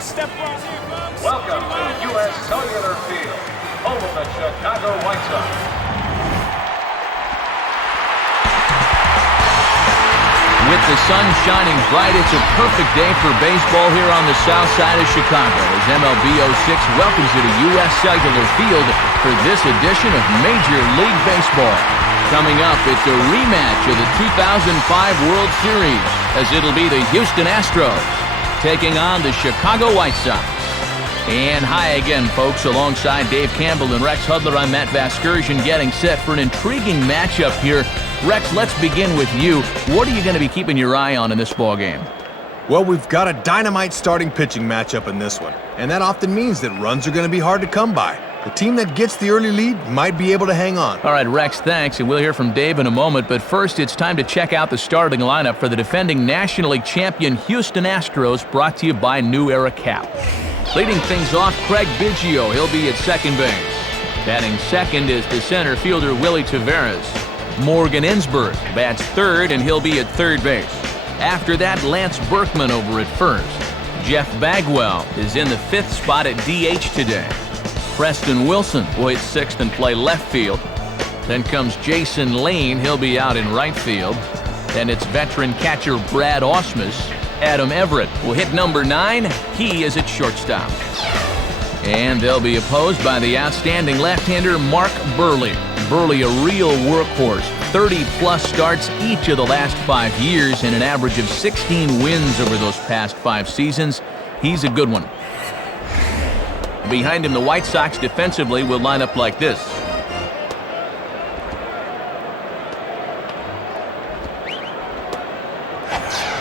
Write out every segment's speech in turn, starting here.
Step right here, folks. Welcome to U.S. Cellular Field, home of the Chicago White Sox. With the sun shining bright, it's a perfect day for baseball here on the south side of Chicago as MLB 06 welcomes you to U.S. Cellular Field for this edition of Major League Baseball. Coming up, it's a rematch of the 2005 World Series as it'll be the Houston Astros taking on the Chicago White Sox. And hi again, folks. Alongside Dave Campbell and Rex Hudler, I'm Matt Vasgersian getting set for an intriguing matchup here. Rex, let's begin with you. What are you going to be keeping your eye on in this ball game? Well, we've got a dynamite starting pitching matchup in this one, and that often means that runs are going to be hard to come by. The team that gets the early lead might be able to hang on. All right, Rex, thanks, and we'll hear from Dave in a moment. But first, it's time to check out the starting lineup for the defending National League champion Houston Astros, brought to you by New Era Cap. Leading things off, Craig Biggio. He'll be at second base. Batting second is the center fielder Willie Tavares. Morgan Ensberg bats third, and he'll be at third base. After that, Lance Berkman over at first. Jeff Bagwell is in the fifth spot at DH today. Preston Wilson will hit sixth and play left field. Then comes Jason Lane. He'll be out in right field. Then it's veteran catcher Brad Ausmus. Adam Everett will hit number 9. He is at shortstop. And they'll be opposed by the outstanding left-hander Mark Buehrle. Buehrle, a real workhorse. 30-plus starts each of the last 5 years and an average of 16 wins over those past 5 seasons. He's a good one. Behind him, the White Sox defensively will line up like this.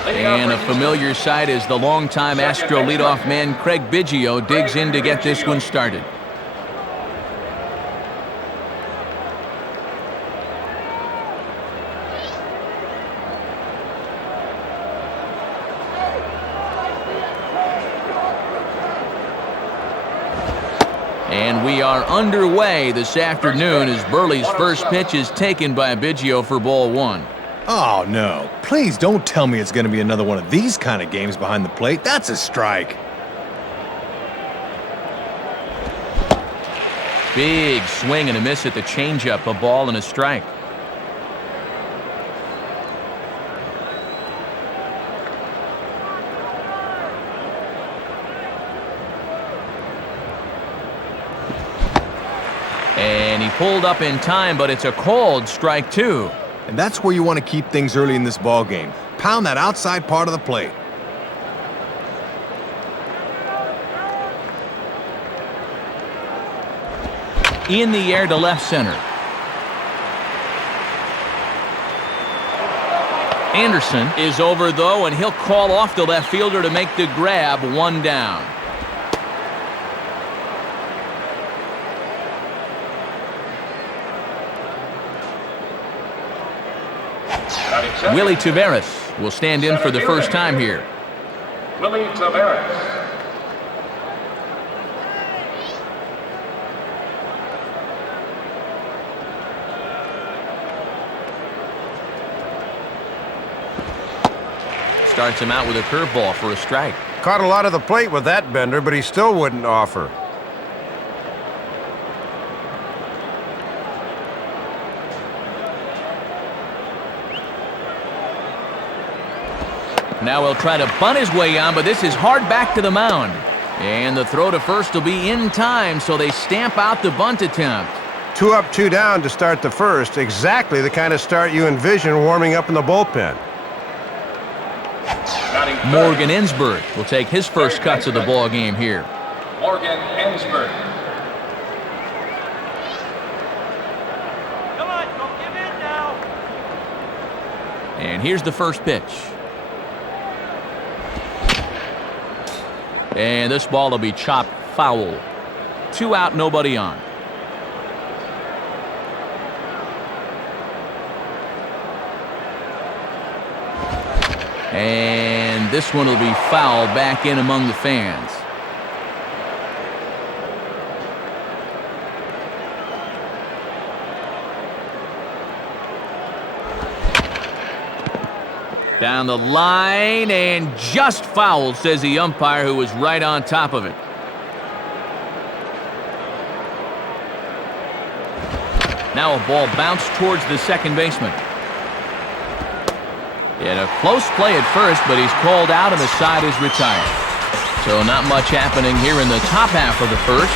And a familiar sight as the longtime Astro leadoff man Craig Biggio digs in to get this one started. And we are underway this afternoon as Buehrle's first pitch is taken by Biggio for ball 1. Oh, no. Please don't tell me it's going to be another one of these kind of games behind the plate. That's a strike. Big swing and a miss at the changeup, a ball and a strike. And he pulled up in time, but it's a called strike 2. And that's where you want to keep things early in this ball game. Pound that outside part of the plate. In the air to left center. Anderson is over, though, and he'll call off the left fielder to make the grab. 1 down. Willie Tavares will stand in for the first time here. Willie Tavares. Starts him out with a curveball for a strike. Caught a lot of the plate with that bender, but he still wouldn't offer. Now he'll try to bunt his way on, but this is hard back to the mound. And the throw to first will be in time, so they stamp out the bunt attempt. 2 up, 2 down to start the first. Exactly the kind of start you envision warming up in the bullpen. Morgan Ensberg will take his first cuts of the ball game here. Morgan Ensberg. Come on, don't give in now. And here's the first pitch. And this ball will be chopped foul. 2 out, nobody on. And this one will be foul back in among the fans. Down the line and just fouled, says the umpire, who was right on top of it. Now a ball bounced towards the second baseman. And a close play at first, but he's called out and the side is retired. So not much happening here in the top half of the first.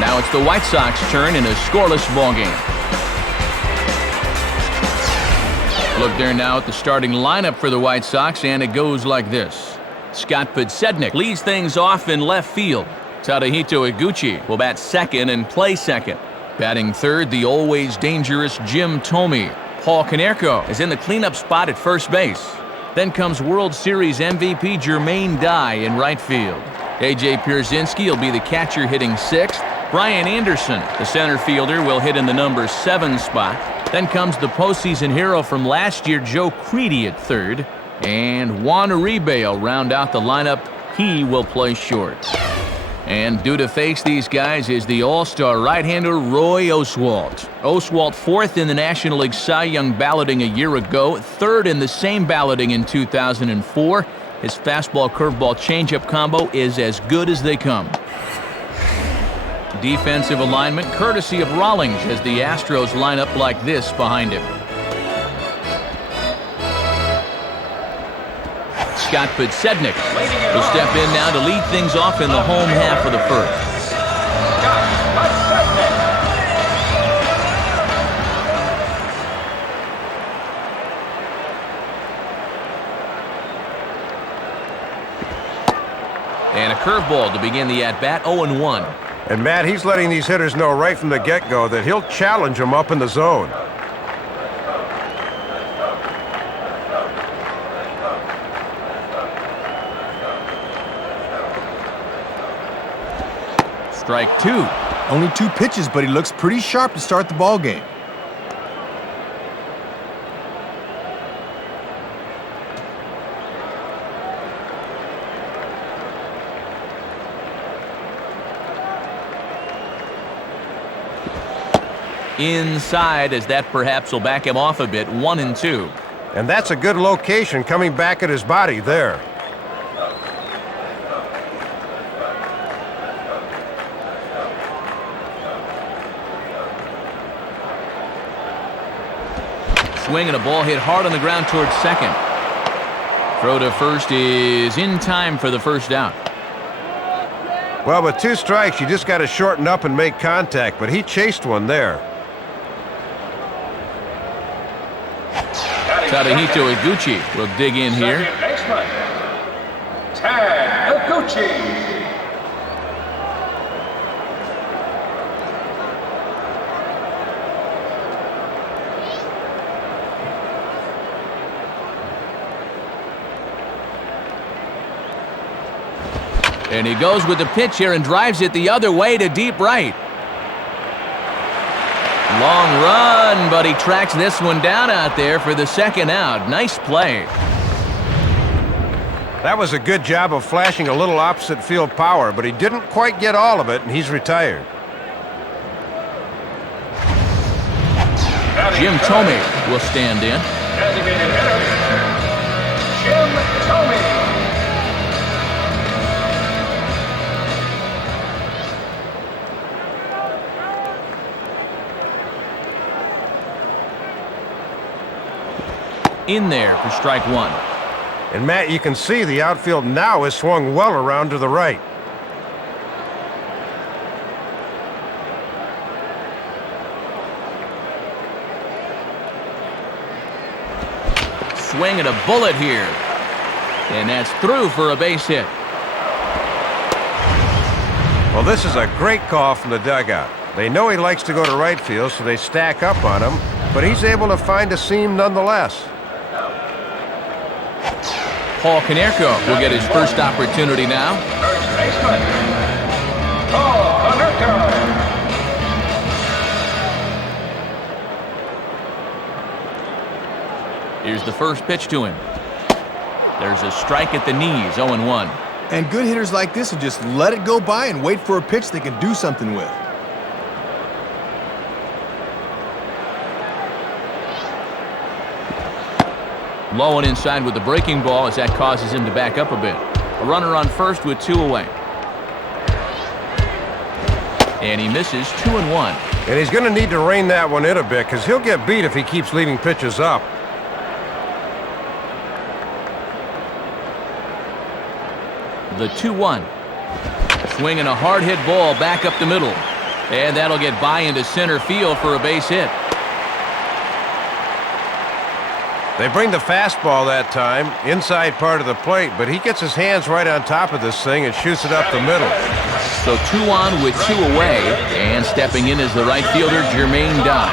Now it's the White Sox turn in a scoreless ball game. Look there now at the starting lineup for the White Sox, and it goes like this. Scott Podsednik leads things off in left field. Tadahito Iguchi will bat second and play second. Batting third, the always dangerous Jim Thome. Paul Konerko is in the cleanup spot at first base. Then comes World Series MVP Jermaine Dye in right field. A.J. Pierzynski will be the catcher hitting sixth. Brian Anderson, the center fielder, will hit in the number 7 spot. Then comes the postseason hero from last year, Joe Creedy, at third. And Juan Uribe will round out the lineup. He will play short. And due to face these guys is the all-star right-hander Roy Oswalt. Oswalt fourth in the National League Cy Young balloting a year ago, third in the same balloting in 2004. His fastball-curveball changeup combo is as good as they come. Defensive alignment courtesy of Rawlings as the Astros line up like this behind him. Scott Podsednik will step in now to lead things off in the home half of the first. And a curveball to begin the at-bat, 0-1. And Matt, he's letting these hitters know right from the get-go that he'll challenge them up in the zone. Strike two. Only 2 pitches, but he looks pretty sharp to start the ball game. Inside, as that perhaps will back him off a bit, 1-2. And that's a good location coming back at his body there. Swing and a ball hit hard on the ground towards second. Throw to first is in time for the first out. Well, with 2 strikes, you just got to shorten up and make contact, but he chased one there. Tadahito Iguchi will dig in here. Second baseman, Tad Iguchi. And he goes with the pitch here and drives it the other way to deep right. Long run, but he tracks this one down out there for the second out. Nice play. That was a good job of flashing a little opposite field power, but he didn't quite get all of it, and he's retired. Jim Thome will stand in. Designated hitter, Jim Thome. In there for strike one. And Matt, you can see the outfield now is swung well around to the right. Swing and a bullet here. And that's through for a base hit. Well, this is a great call from the dugout. They know he likes to go to right field, so they stack up on him, but he's able to find a seam nonetheless. Paul Konerko will get his first opportunity now. First baseman, Paul Konerko. Here's the first pitch to him. There's a strike at the knees, 0-1. And good hitters like this will just let it go by and wait for a pitch they can do something with. Low and inside with the breaking ball as that causes him to back up a bit. A runner on first with 2 away. And he misses 2-1. And he's going to need to rein that one in a bit because he'll get beat if he keeps leaving pitches up. The 2-1. Swinging a hard hit ball back up the middle. And that'll get by into center field for a base hit. They bring the fastball that time, inside part of the plate, but he gets his hands right on top of this thing and shoots it up the middle. So 2 on with 2 away, and stepping in is the right fielder, Jermaine Dye.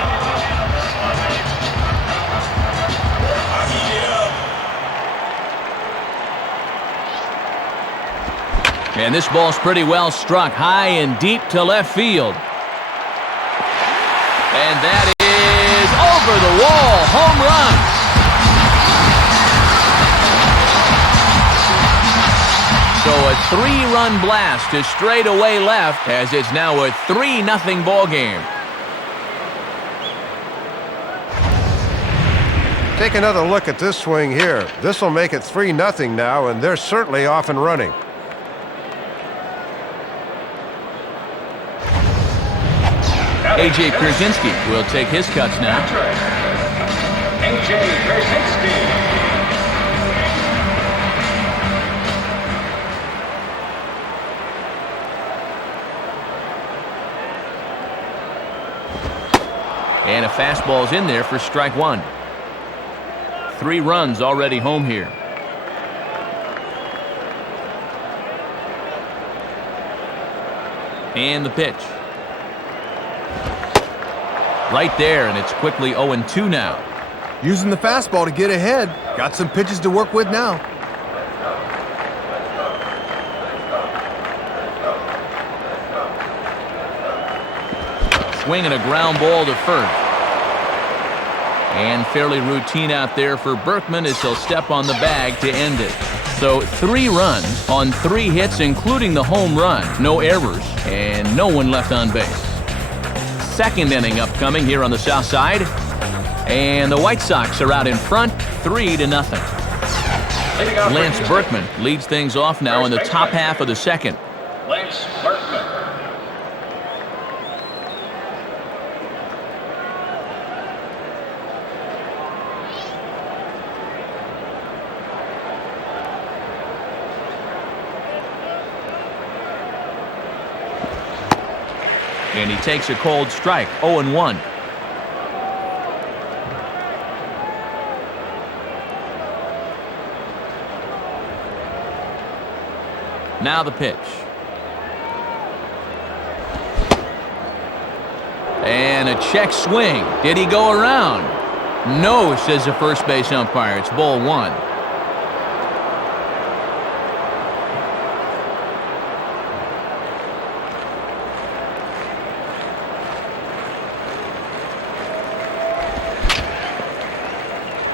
And this ball's pretty well struck, high and deep to left field. And that is over the wall, home run. So a 3-run blast to straightaway left as it's now a 3-0 ball game. Take another look at this swing here. This will make it 3-0 now, and they're certainly off and running. A.J. Pierzynski will take his cuts now. A.J. Pierzynski. And a fastball's in there for strike 1. 3 runs already home here. And the pitch. Right there, and it's quickly 0-2 now. Using the fastball to get ahead. Got some pitches to work with now. Swinging a ground ball to first. And fairly routine out there for Berkman as he'll step on the bag to end it. So 3 runs on 3 hits, including the home run. No errors, and no one left on base. Second inning upcoming here on the south side. And the White Sox are out in front, 3-0. Lance Berkman leads things off now in the top half of the second. Lance Berkman. And he takes a cold strike, 0-1. Now the pitch. And a check swing. Did he go around? No, says the first base umpire. It's ball 1.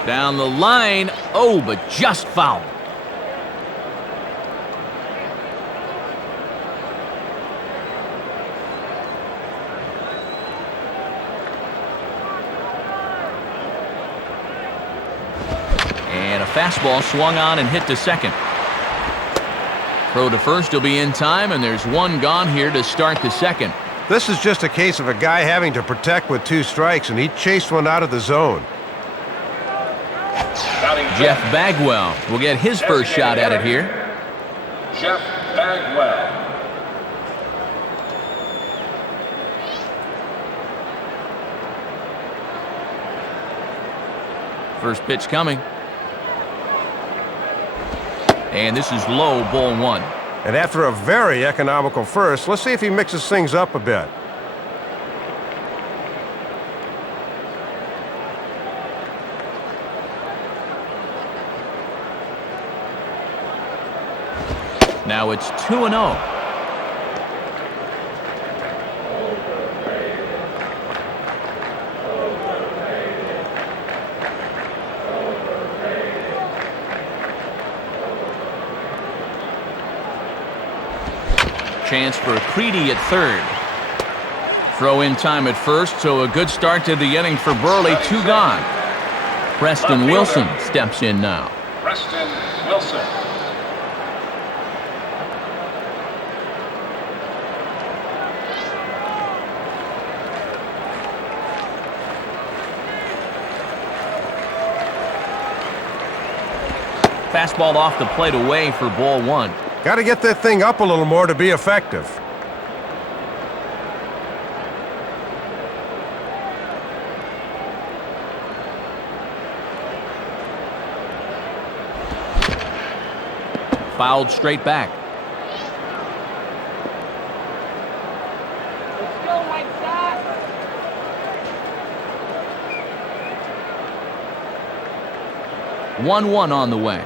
Down the line. Oh, but just foul. And a fastball swung on and hit to second. Throw to first will be in time, and there's 1 gone here to start the second. This is just a case of a guy having to protect with 2 strikes, and he chased one out of the zone. Jeff Bagwell will get his first shot at it here. Jeff Bagwell. First pitch coming. And this is low, ball 1. And after a very economical first, let's see if he mixes things up a bit. Now it's 2-0. Chance for Creedy at third. Throw in time at first, so a good start to the inning for Burley. 2 gone. Preston Wilson steps in now. Preston Wilson. Fastball off the plate away for ball one. Got to get that thing up a little more to be effective. Fouled straight back. Let's go, White Sox. 1-1 on the way.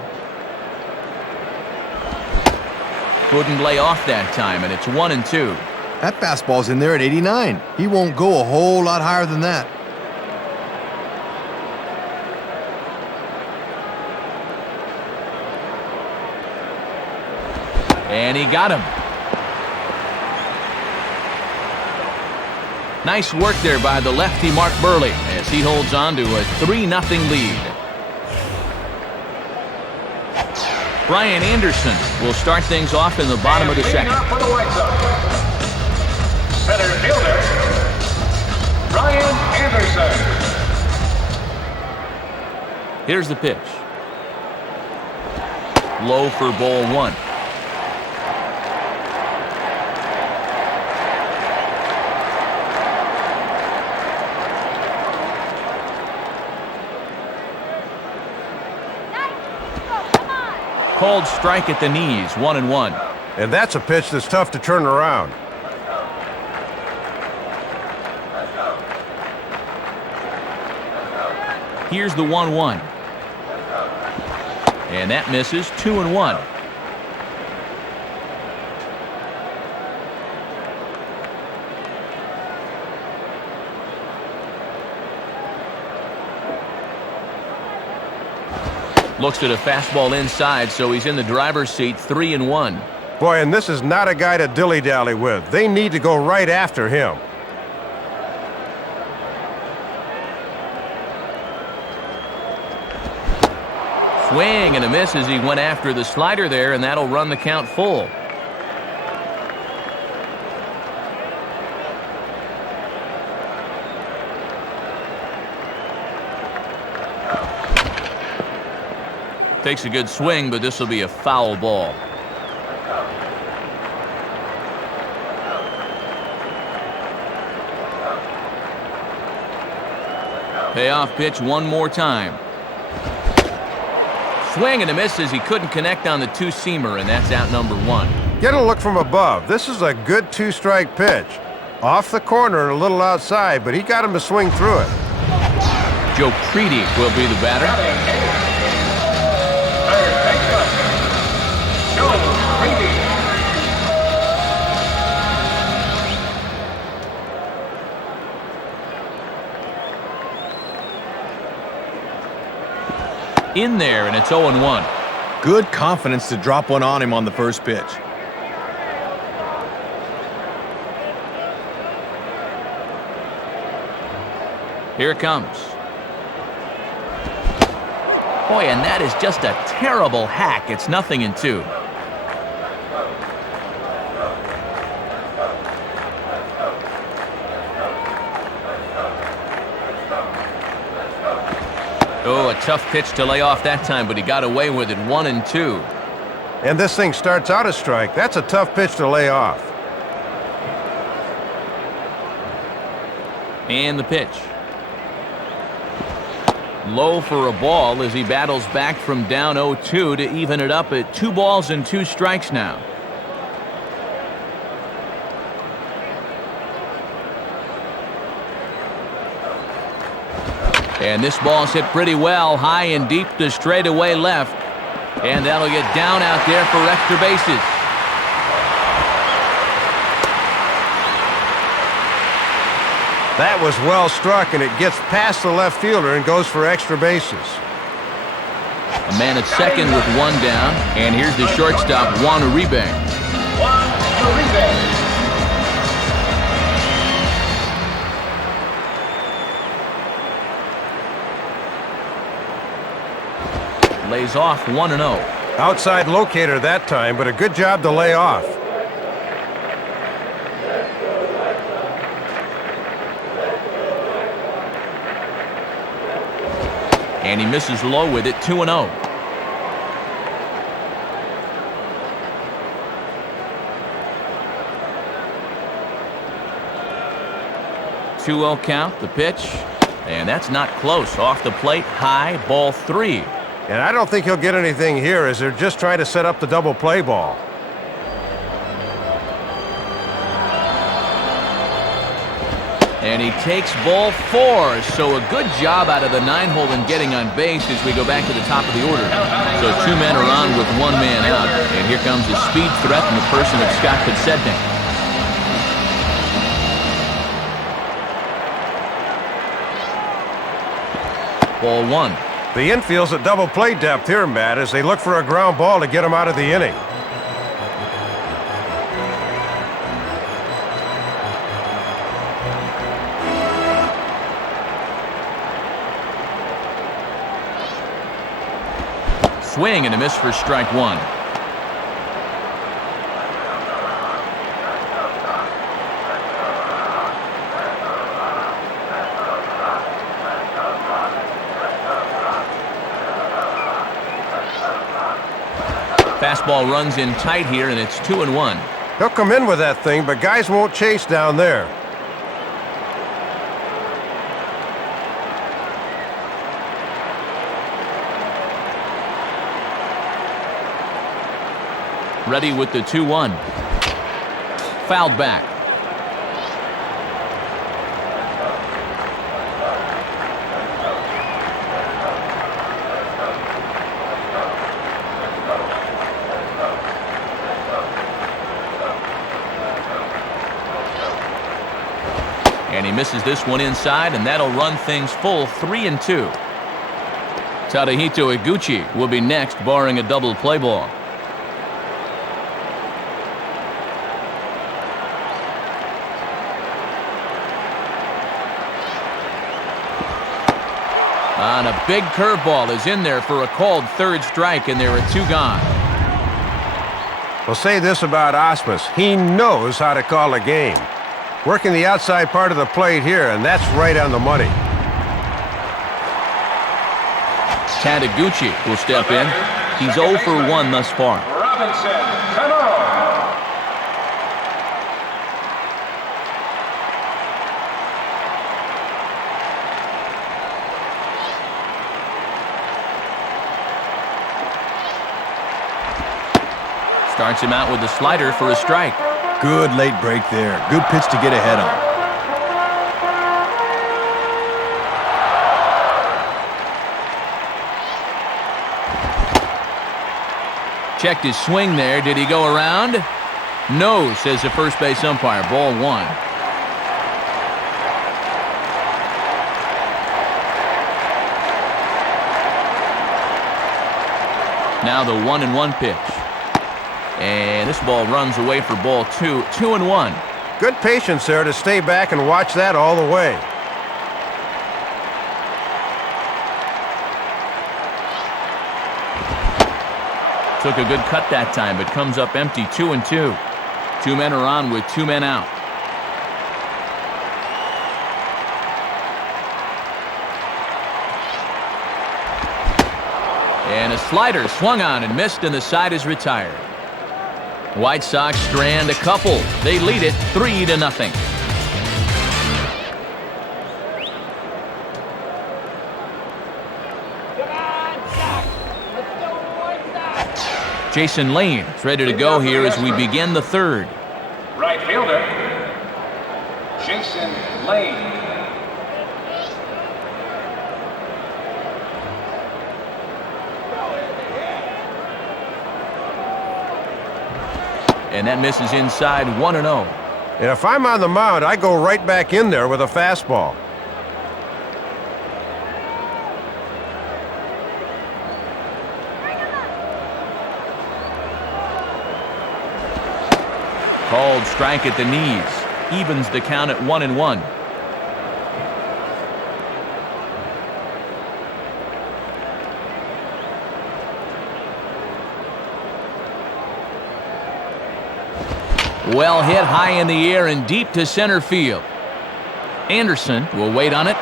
Couldn't lay off that time, and it's 1-2. That fastball's in there at 89. He won't go a whole lot higher than that. And he got him. Nice work there by the lefty Mark Burley as he holds on to a 3-0 lead. Brian Anderson will start things off in the bottom of the second. For the White Sox, center fielder, Brian Anderson. Here's the pitch. Low for ball one. Called strike at the knees, 1-1. And that's a pitch that's tough to turn around. Here's the 1-1. And that misses, 2-1. Looks at a fastball inside, so he's in the driver's seat, 3-1. Boy, and this is not a guy to dilly-dally with. They need to go right after him. Swing and a miss as he went after the slider there, and that'll run the count full. Takes a good swing, but this will be a foul ball. Payoff pitch one more time. Swing and a miss as he couldn't connect on the two-seamer, and that's out number one. Get a look from above. This is a good two-strike pitch. Off the corner and a little outside, but he got him to swing through it. Joe Creedy will be the batter. In there, and it's 0-1. Good confidence to drop one on him on the first pitch. Here it comes. Boy, and that is just a terrible hack. It's 0-2. Oh, a tough pitch to lay off that time, but he got away with it, 1-2. And this thing starts out a strike. That's a tough pitch to lay off. And the pitch. Low for a ball as he battles back from down 0-2 to even it up at 2 balls and 2 strikes now. And this ball's hit pretty well, high and deep to straightaway left. And that'll get down out there for extra bases. That was well struck, and it gets past the left fielder and goes for extra bases. A man at second with one down, and here's the shortstop, Juan Uribe. Juan Uribe. is off 1-0. Outside locator that time, but a good job to lay off. And he misses low with it, 2-0. 2-0 count, the pitch, and that's not close. Off the plate, high, ball 3. And I don't think he'll get anything here as they're just trying to set up the double play ball. And he takes ball 4, so a good job out of the 9-hole in getting on base as we go back to the top of the order. So 2 men are on with 1 man out, and here comes a speed threat in the person of Scott Podsednik. Ball 1. The infield's at double play depth here, Matt, as they look for a ground ball to get him out of the inning. Swing and a miss for strike 1. Fastball runs in tight here, and it's 2-1. He'll come in with that thing, but guys won't chase down there. Ready with the 2-1. Fouled back. And he misses this one inside, and that'll run things full 3-2. Tadahito Iguchi will be next, barring a double play ball. And a big curveball is in there for a called 3rd strike, and there are 2 gone. We'll say this about Osmus. He knows how to call a game. Working the outside part of the plate here, and that's right on the money. Tadaguchi will step in. He's 0 for 1 thus far. Robinson, come on. Starts him out with the slider for a strike. Good late break there. Good pitch to get ahead on. Checked his swing there. Did he go around? No, says the first base umpire. Ball 1. Now the 1-1 pitch. And this ball runs away for ball 2. 2-1. Good patience there to stay back and watch that all the way. Took a good cut that time, but comes up empty. 2-2. 2 men are on with 2 men out. And a slider swung on and missed, and the side is retired. White Sox strand a couple. They lead it 3-0. Jason Lane is ready to go here as we begin the 3rd. Right fielder, Jason Lane. And that misses inside 1-0. And if I'm on the mound, I go right back in there with a fastball. Called strike at the knees. Evens the count at 1-1. Well hit high in the air and deep to center field. Anderson will wait on it.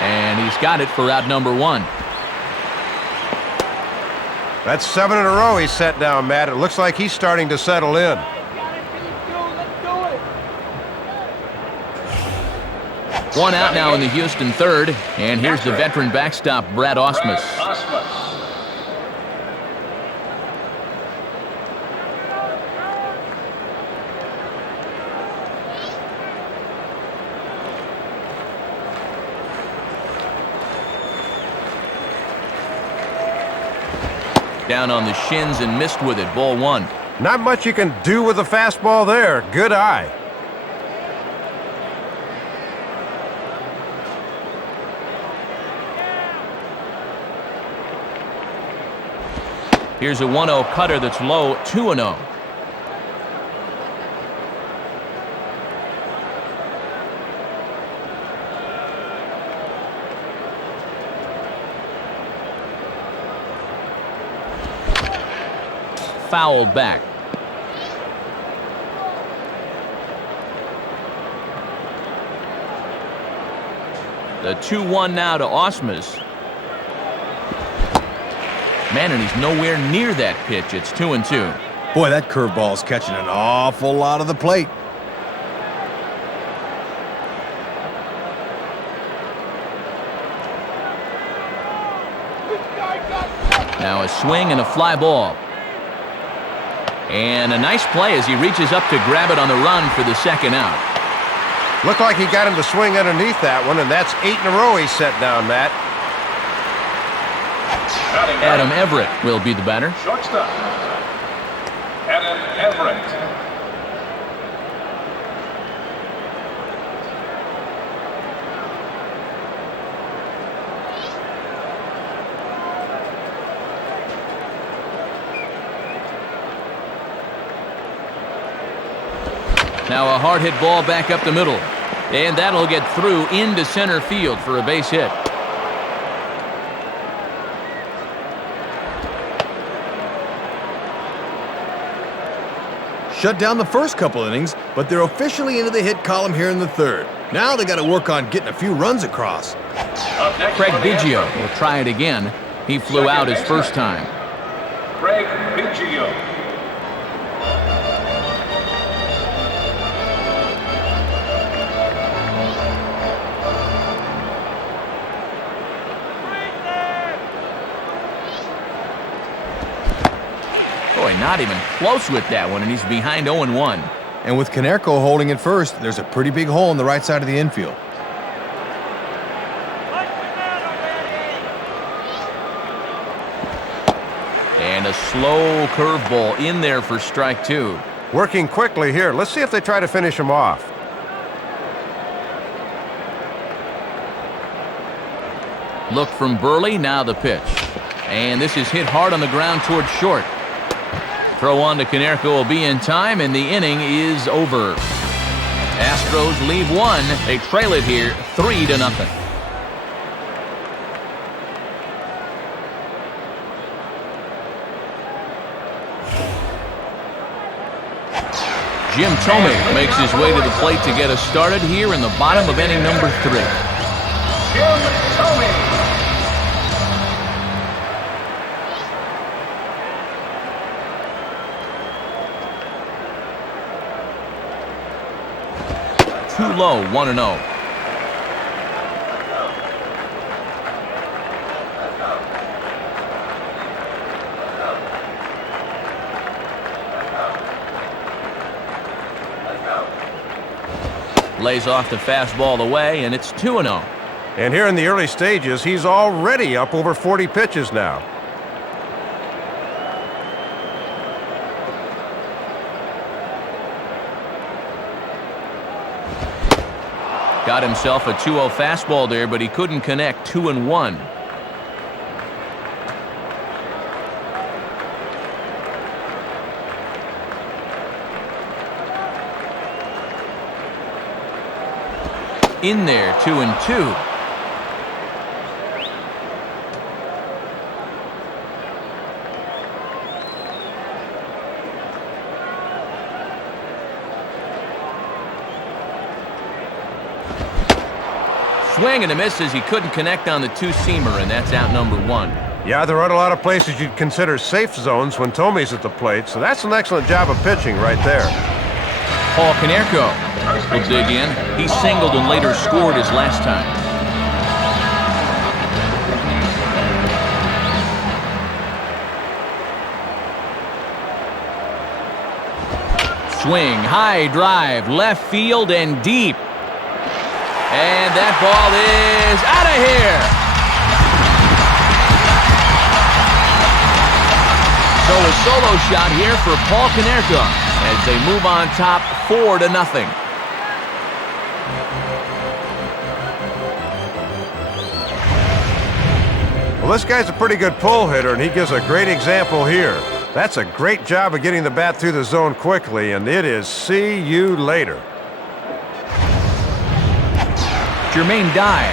And he's got it for out number 1. That's 7 in a row he's set down, Matt. It looks like he's starting to settle in. One out now in the Houston third, and here's the veteran backstop, Brad Ausmus. Down on the shins and missed with it, ball 1. Not much you can do with the fastball there. Good eye. Here's a 1-0 cutter that's low, 2-0. Fouled back. The 2-1 now to Ausmus. Man, and he's nowhere near that pitch. It's 2-2. Boy, that curveball's catching an awful lot of the plate. Now a swing and a fly ball. And a nice play as he reaches up to grab it on the run for the second out. Looked like he got him to swing underneath that one, and that's 8 in a row he's set down, Matt. Adam Everett will be the batter. Shortstop, Adam Everett. Now a hard hit ball back up the middle. And that'll get through into center field for a base hit. Shut down the first couple innings, but they're officially into the hit column here in the third. Now they got to work on getting a few runs across. Craig Biggio will try it again. He flew out his first time. Craig Biggio. Boy, not even close with that one, and he's behind 0-1. And with Konerko holding it first, there's a pretty big hole in the right side of the infield. And a slow curveball in there for strike 2. Working quickly here. Let's see if they try to finish him off. Look from Burley, now the pitch. And this is hit hard on the ground towards short. Throw on to Konerko will be in time, and the inning is over. Astros leave one. They trail it here 3-0. Jim Thome makes his way to the plate to get us started here in the bottom of inning number 3. Jim Thome. 2 low, 1-0. Lays off the fastball away, and it's 2-0. And here in the early stages, he's already up over 40 pitches now. Got himself a 2-0 fastball there, but he couldn't connect. 2-1. In there, 2-2. Swing and a miss as he couldn't connect on the two-seamer, and that's out number one. Yeah, there aren't a lot of places you'd consider safe zones when Tommy's at the plate, so that's an excellent job of pitching right there. Paul Konerko will dig in. He singled and later scored his last time. Swing, high drive, left field and deep. And that ball is out of here. So a solo shot here for Paul Konerko as they move on top 4-0. Well, this guy's a pretty good pull hitter, and he gives a great example here. That's a great job of getting the bat through the zone quickly, and it is see you later. Jermaine Dye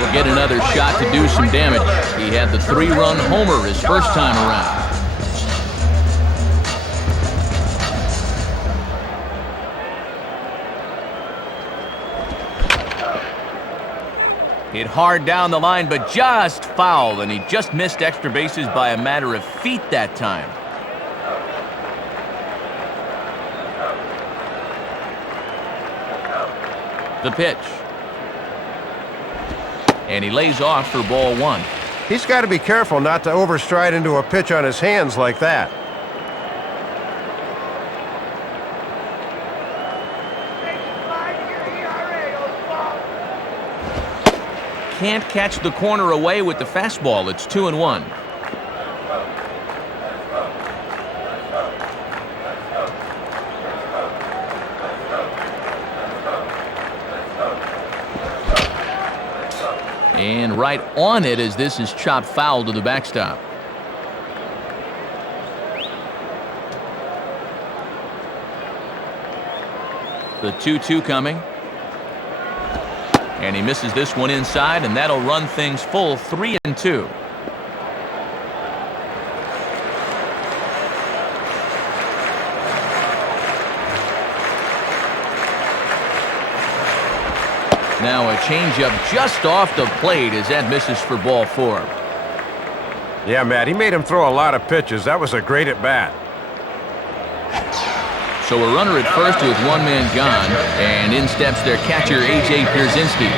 will get another shot to do some damage. He had the 3-run homer his first time around. Hit hard down the line, but just fouled, and he just missed extra bases by a matter of feet that time. The pitch. And he lays off for ball one. He's got to be careful not to overstride into a pitch on his hands like that. Can't catch the corner away with the fastball. It's 2-1. And right on it as this is chopped foul to the backstop. The 2-2 coming. And he misses this one inside, and that'll run things full 3-2. Now a changeup just off the plate as that misses for ball four. Yeah, Matt, he made him throw a lot of pitches. That was a great at-bat. So a runner at first with one man gone, and in steps their catcher, A.J. Pierzynski.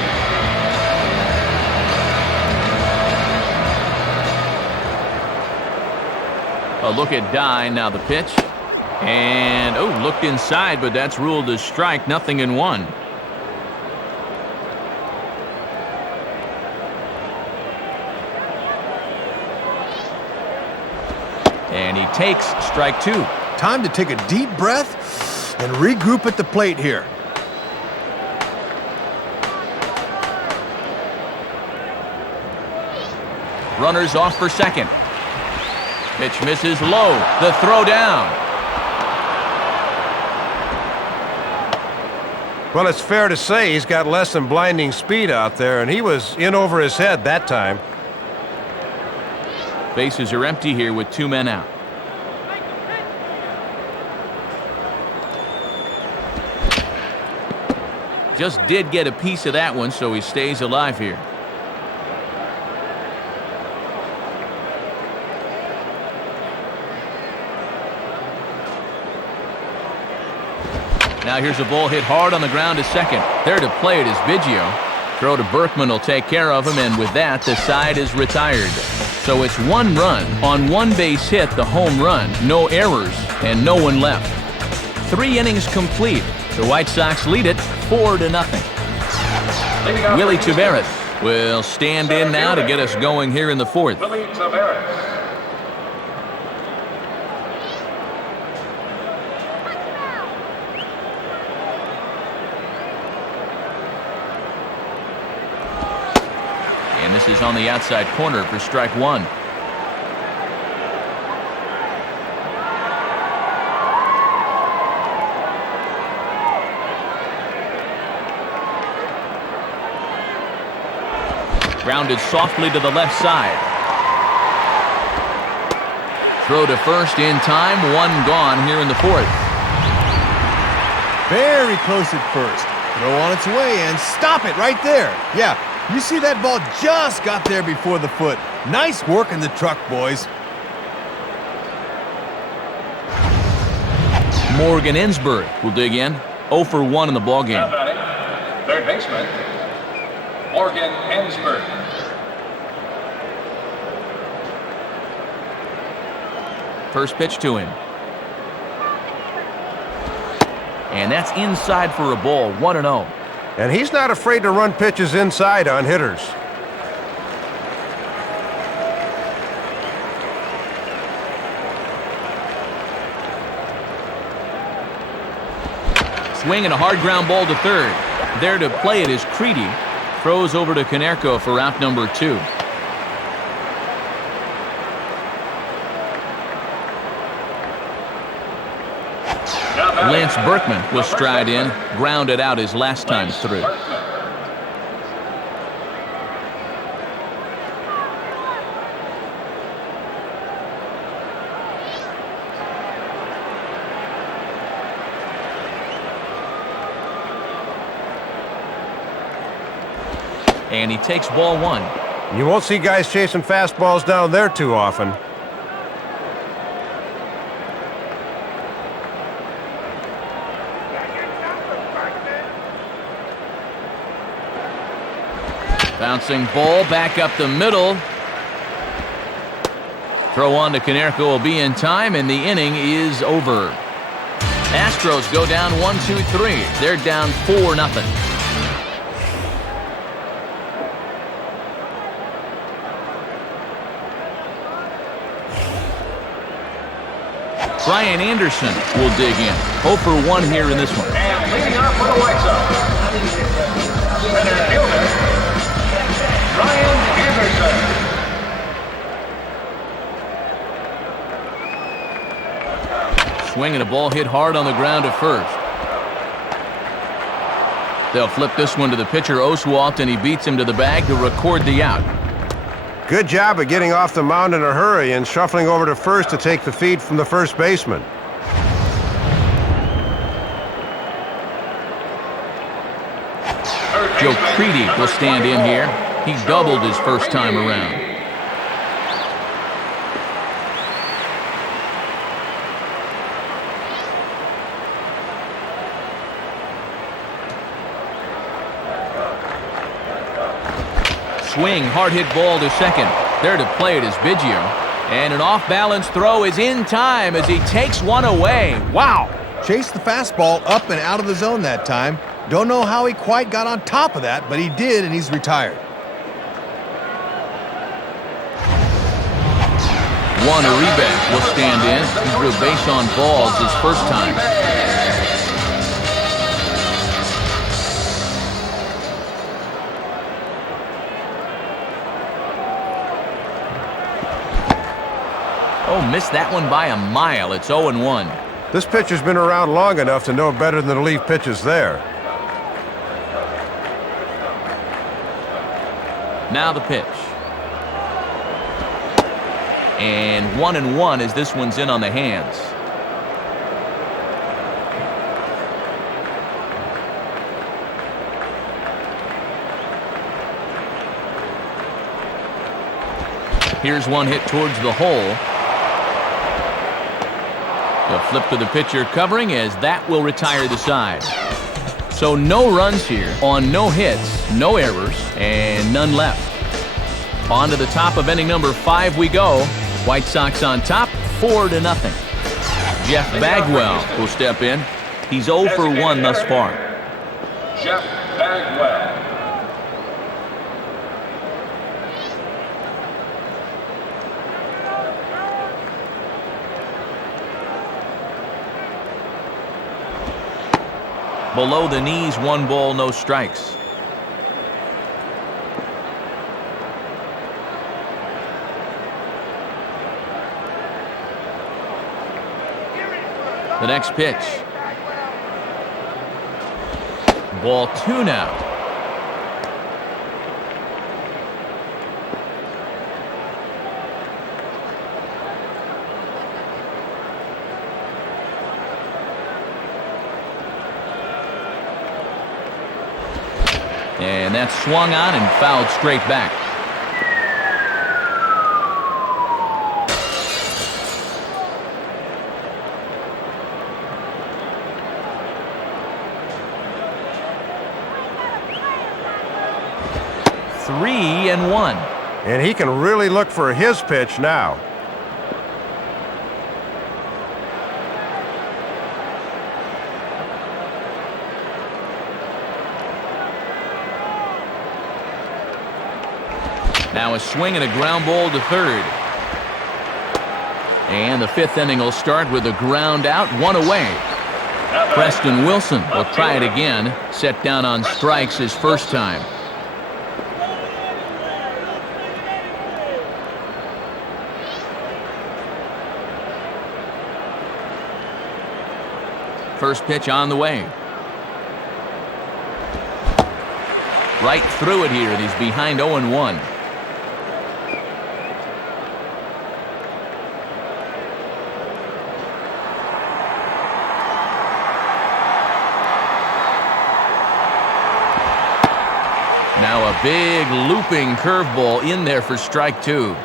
A look at Dye, now the pitch. And, looked inside, but that's ruled a strike, 0-1. And he takes strike two. Time to take a deep breath and regroup at the plate here. Runners off for second. Pitch misses low. The throw down. Well, it's fair to say he's got less than blinding speed out there, and he was in over his head that time. Bases are empty here with 2 men out. Just did get a piece of that one, so he stays alive here. Now here's a ball hit hard on the ground to second. There to play it is Biggio. Throw to Berkman will take care of him, and with that, the side is retired. So it's 1 run on 1 base hit, the home run, no errors, and no one left. 3 innings complete. The White Sox lead it 4-0. Willie Tavares will stand in now to get us going here in the 4th. Willie Tavares. And this is on the outside corner for strike one. Grounded softly to the left side. Throw to first in time. 1 gone here in the 4th. Very close at first. Throw on its way and stop it right there. Yeah, You see that ball just got there before the foot. Nice work in the truck, boys. Morgan Ensberg will dig in. 0 for 1 in the ballgame. Now batting, third baseman, Morgan Ensberg. First pitch to him. And that's inside for a ball, 1-0. And he's not afraid to run pitches inside on hitters. Swing and a hard ground ball to third. There to play it is Creedy. Throws over to Konerko for out number 2. Lance Berkman will stride in, grounded out his last time through. And he takes ball 1. You won't see guys chasing fastballs down there too often. Bouncing ball back up the middle. Throw on to Konerko will be in time, and the inning is over. Astros go down 1-2-3. They're down 4-0. Brian Anderson will dig in. 0 for 1 here in this one. And leading off for the White Sox, center fielder, Brian Anderson. Swinging a ball hit hard on the ground at first. They'll flip this one to the pitcher, Oswalt, and he beats him to the bag to record the out. Good job of getting off the mound in a hurry and shuffling over to first to take the feed from the first baseman. Joe Creedy will stand in here. He doubled his first time around. Swing, hard hit ball to second. There to play it is Biggio. And an off-balance throw is in time as he takes one away. Wow! Chased the fastball up and out of the zone that time. Don't know how he quite got on top of that, but he did, and he's retired. Juan Uribe will stand in. He drew base on balls his first time. Oh, missed that one by a mile. It's 0-1. This pitcher's been around long enough to know better than to leave pitches there. Now the pitch. And 1-1 as this one's in on the hands. Here's one hit towards the hole. They'll flip to the pitcher covering as that will retire the side. So no runs here on no hits, no errors, and none left. On to the top of inning number 5 we go. White Sox on top, 4-0. Jeff Bagwell will step in. He's 0 for 1 thus far. Jeff Bagwell. Below the knees, 1 ball, no strikes. The next pitch. Ball 2 now. And that's swung on and fouled straight back. Three and one. And he can really look for his pitch now. Now a swing and a ground ball to third. And the fifth inning will start with a ground out, one away. Preston Wilson will try it again, set down on strikes his first time. First pitch on the way. Right through it here, and he's behind 0-1. Now a big looping curveball in there for strike two.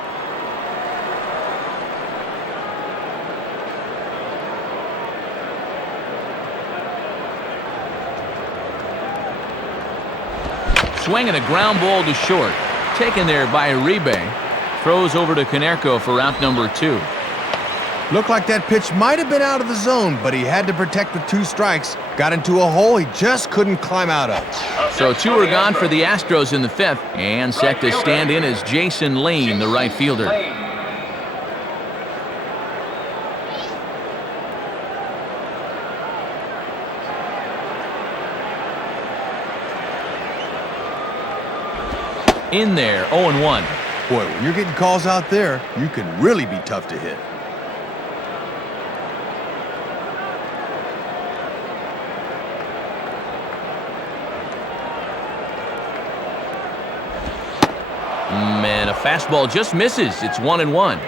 Swinging a ground ball to short. Taken there by Uribe. Throws over to Konerko for out number 2. Looked like that pitch might have been out of the zone, but he had to protect with 2 strikes. Got into a hole he just couldn't climb out of. So 2 are gone for the Astros in the 5th. And set to stand in is Jason Lane, the right fielder. In there, 0-1. Boy, when you're getting calls out there, you can really be tough to hit. Man, a fastball just misses. It's 1-1.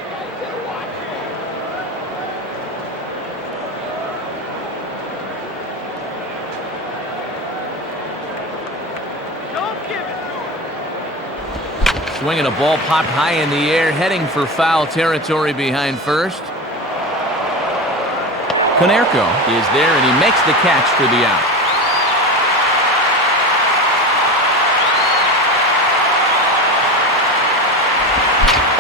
Swinging a ball popped high in the air, heading for foul territory behind first. Konerko is there, and he makes the catch for the out.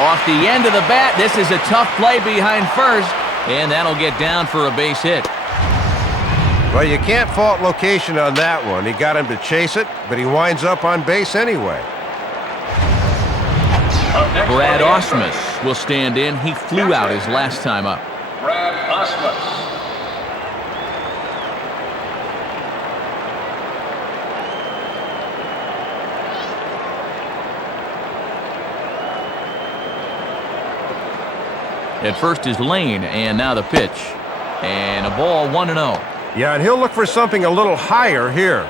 Off the end of the bat, this is a tough play behind first, and that'll get down for a base hit. Well, you can't fault location on that one. He got him to chase it, but he winds up on base anyway. Brad Osmus will stand in. He flew out his last time up. Brad Osmus. At first is Lane, and now the pitch. And a ball 1-0. Yeah, and he'll look for something a little higher here.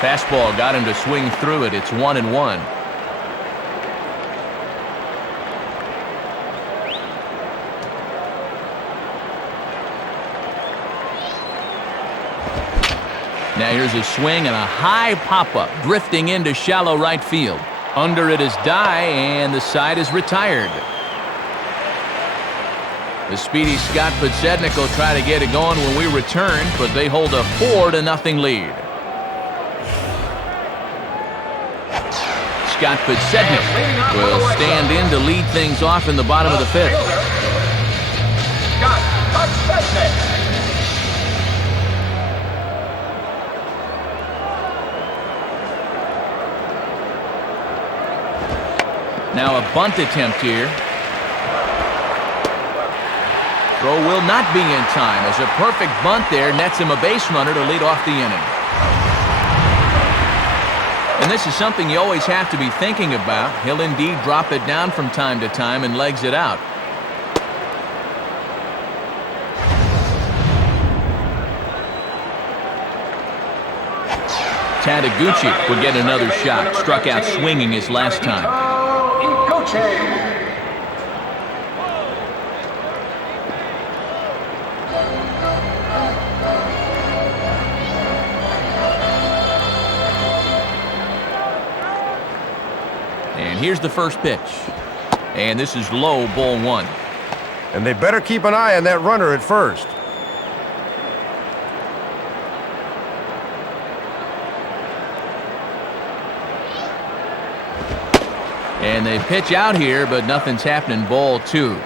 Fastball got him to swing through it. It's 1-1. Now here's a swing and a high pop-up, drifting into shallow right field. Under it is Dye, and the side is retired. The speedy Scott Podsednik will try to get it going when we return, but they hold a 4-0 lead. Scott Podsednik will stand in to lead things off in the bottom of the 5th. Scott Podsednik. Now a bunt attempt here. Throw will not be in time as a perfect bunt there nets him a base runner to lead off the inning. And this is something you always have to be thinking about. He'll indeed drop it down from time to time and legs it out. Tadeguchi would get another shot. Struck out swinging his last time. And here's the first pitch. And this is low, ball one. And they better keep an eye on that runner at first. And they pitch out here, but nothing's happening. Ball two.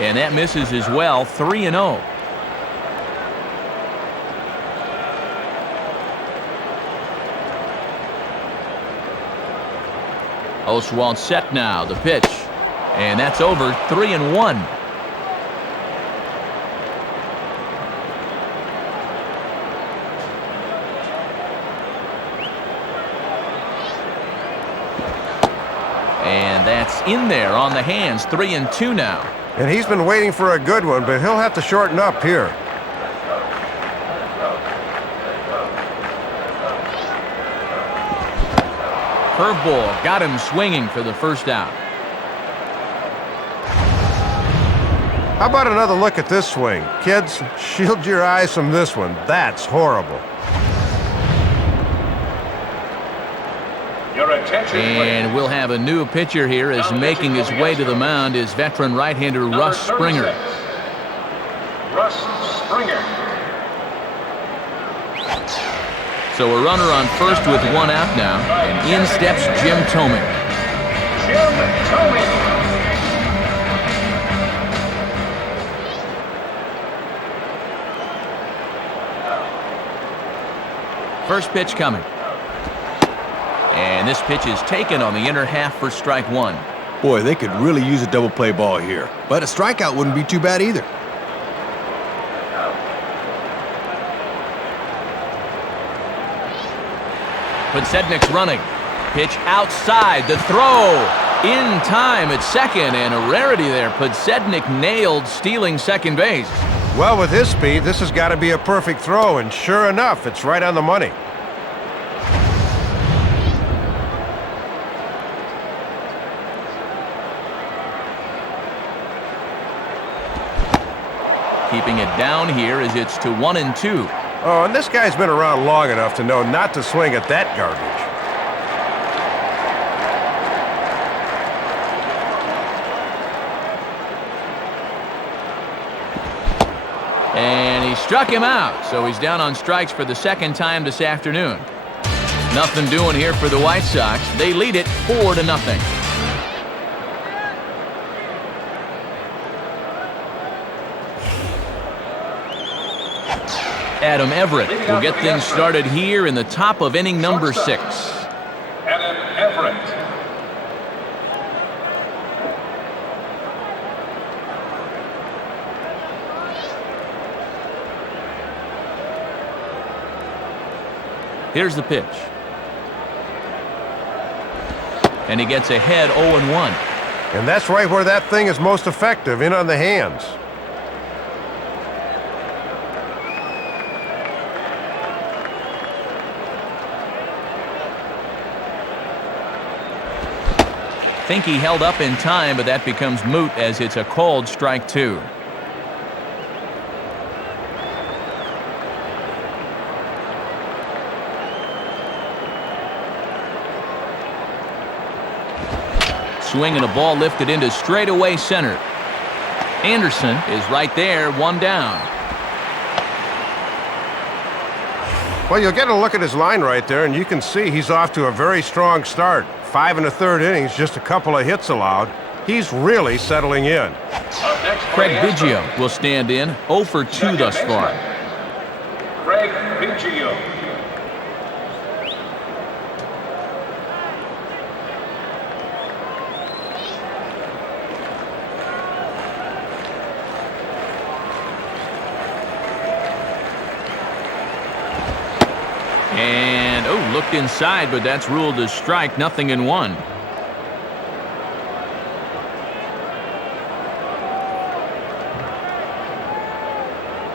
And that misses as well. 3-0. Oswalt set now. The pitch. And that's over. 3-1. And that's in there on the hands. 3-2 now. And he's been waiting for a good one, but he'll have to shorten up here. Curveball got him swinging for the first out. How about another look at this swing? Kids, shield your eyes from this one. That's horrible. Your attention, And we'll have a new pitcher here as making his way to the mound is veteran right-hander Russ Springer. Russ Springer. So a runner on first with one out now, and in steps Jim Tomey. Jim Tomey. First pitch coming. And this pitch is taken on the inner half for strike one. Boy, they could really use a double play ball here. But a strikeout wouldn't be too bad either. Podsednik's running. Pitch outside. The throw. In time at second. And a rarity there. Podsednik nailed stealing second base. Well, with his speed, this has got to be a perfect throw, and sure enough, it's right on the money. Keeping it down here as it's to 1-2. Oh, and this guy's been around long enough to know not to swing at that garbage. And he struck him out, so he's down on strikes for the second time this afternoon. Nothing doing here for the White Sox. They lead it 4-0. Adam Everett will get things started here in the top of inning number 6. Adam Everett. Here's the pitch. And he gets ahead 0-1. And that's right where that thing is most effective, in on the hands. Think he held up in time, but that becomes moot as it's a called strike two. Swing and a ball lifted into straightaway center. Anderson is right there, one down. Well, you'll get a look at his line right there, and you can see he's off to a very strong start. 5 1/3 innings, just a couple of hits allowed. He's really settling in. Craig Biggio will stand in, 0 for 2 thus far. Craig Biggio. And, looked inside, but that's ruled a strike, 0-1.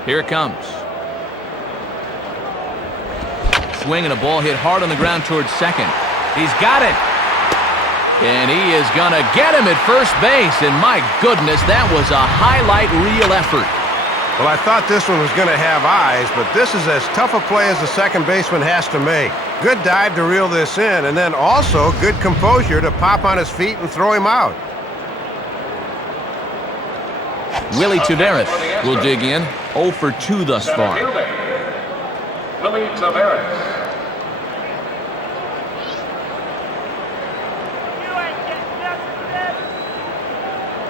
Here it comes. Swing and a ball hit hard on the ground towards second. He's got it. And he is going to get him at first base. And my goodness, that was a highlight reel effort. Well, I thought this one was going to have eyes, but this is as tough a play as the second baseman has to make. Good dive to reel this in, and then also good composure to pop on his feet and throw him out. Willie Tavares will dig in. 0 for 2 thus far. Willie Tavares.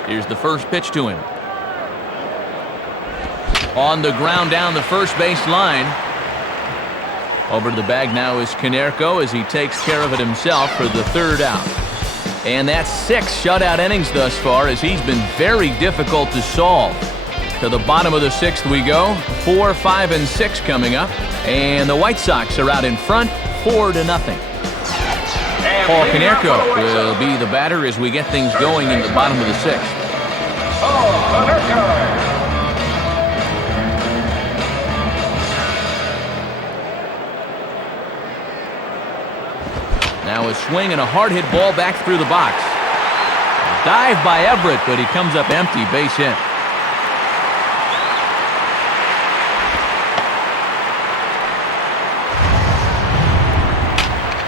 Here's the first pitch to him. On the ground down the first base line. Over to the bag now is Konerko as he takes care of it himself for the third out. And that's 6 shutout innings thus far as he's been very difficult to solve. To the bottom of the 6th we go. 4, 5, and 6 coming up. And the White Sox are out in front 4-0. Paul Konerko will be the batter as we get things going in the bottom of the 6th. Konerko. Now a swing and a hard hit ball back through the box. A dive by Everett, but he comes up empty, base hit.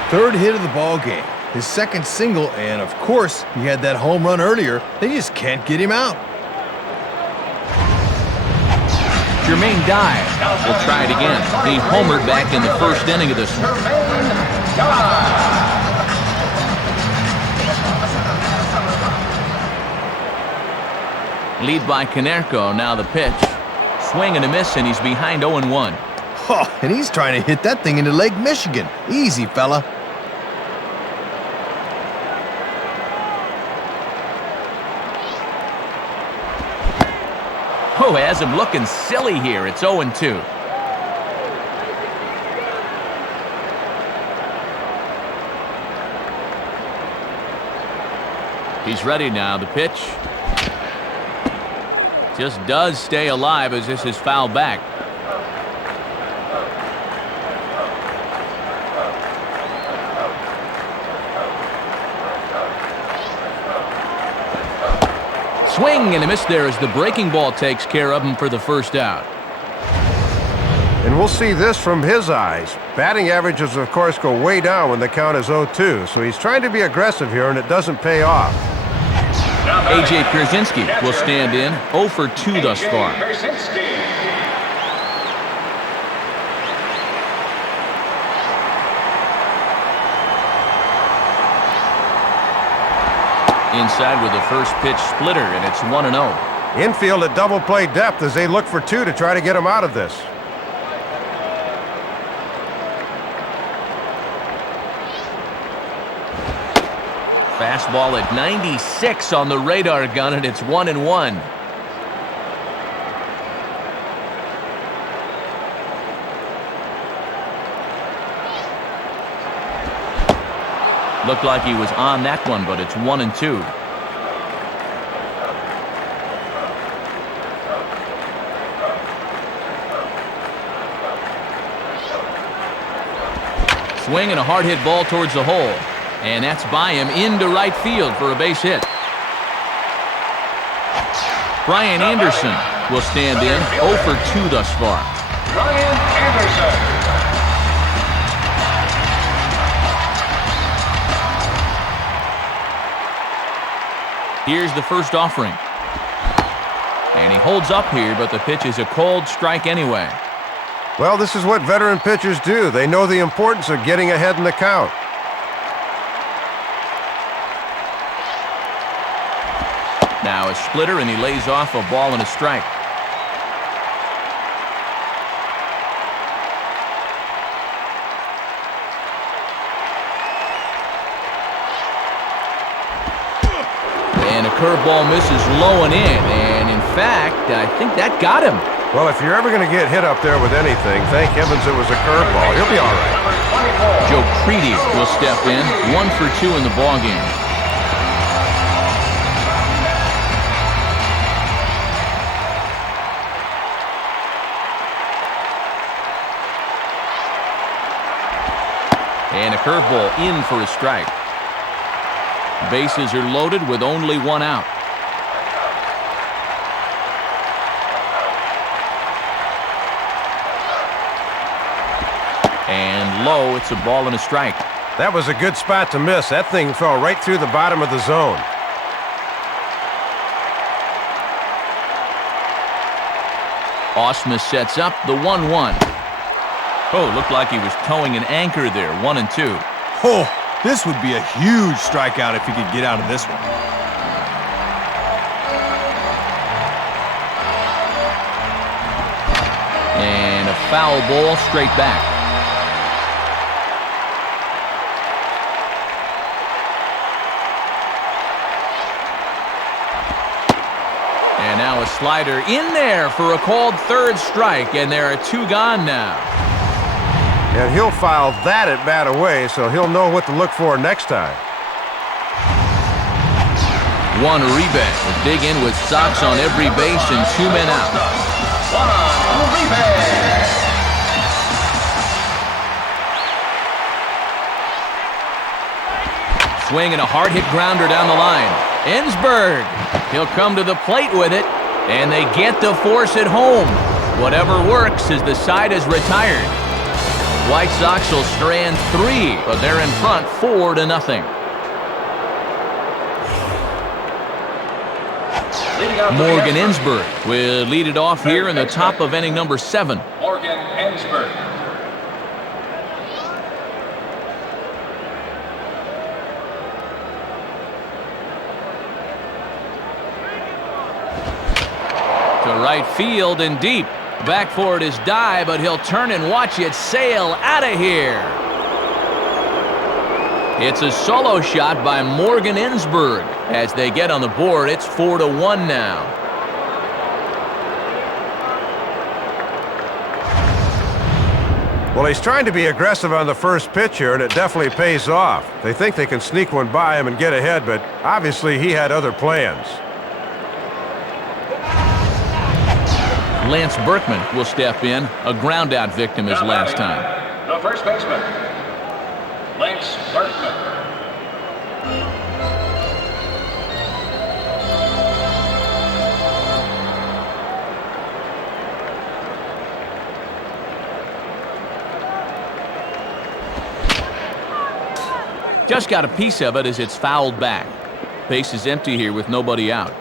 Third hit of the ball game. His second single, and of course, he had that home run earlier. They just can't get him out. Jermaine Dye will try it again. He homered back in the first inning of this one. Lead by Konerko. Now the pitch. Swing and a miss, and he's behind 0-1. Oh, and he's trying to hit that thing into Lake Michigan. Easy, fella. Oh, has him looking silly here. It's 0-2. He's ready now. The pitch just does stay alive as this is fouled back. Swing and a miss there as the breaking ball takes care of him for the first out. And we'll see this from his eyes. Batting averages, of course, go way down when the count is 0-2, so he's trying to be aggressive here, and it doesn't pay off. A.J. Pierzynski will stand in. 0 for 2 thus far. Inside with the first pitch splitter, and it's 1-0. Infield at double play depth as they look for 2 to try to get him out of this. Fastball at 96 on the radar gun, and it's 1-1. Looked like he was on that one, but it's 1-2. Swing and a hard hit ball towards the hole. And that's by him into right field for a base hit. Brian Anderson will stand in. 0 for 2 thus far. Brian Anderson. Here's the first offering. And he holds up here, but the pitch is a cold strike anyway. Well, this is what veteran pitchers do. They know the importance of getting ahead in the count. Now a splitter, and he lays off a ball and a strike. And a curveball misses low and in. And in fact, I think that got him. Well, if you're ever going to get hit up there with anything, thank heavens it was a curveball. He'll be all right. Joe Creedy will step in. 1 for 2 in the ballgame. And a curveball in for a strike. Bases are loaded with only one out. And low, it's a ball and a strike. That was a good spot to miss. That thing fell right through the bottom of the zone. Ausmus sets up the 1-1. Oh, looked like he was towing an anchor there, 1-2. Oh, this would be a huge strikeout if he could get out of this one. And a foul ball straight back. And now a slider in there for a called third strike, and there are two gone now. And he'll foul that at bat away, so he'll know what to look for next time. One Uribe will dig in with Sox on every base and two men out. Swing and a hard hit grounder down the line. Ensberg, he'll come to the plate with it, and they get the force at home. Whatever works as the side is retired. White Sox will strand 3, but they're in front 4-0. Morgan Ensberg will lead it off here in the top of inning number 7. Morgan Ensberg. To right field and deep. Back for it is Dye, but he'll turn and watch it sail out of here. It's a solo shot by Morgan Ensberg. As they get on the board, it's 4-1 now. Well, he's trying to be aggressive on the first pitch here, and it definitely pays off. They think they can sneak one by him and get ahead, but obviously he had other plans. Lance Berkman will step in. A ground-out victim his last time. The first baseman, Lance Berkman. Just got a piece of it as it's fouled back. Base is empty here with nobody out.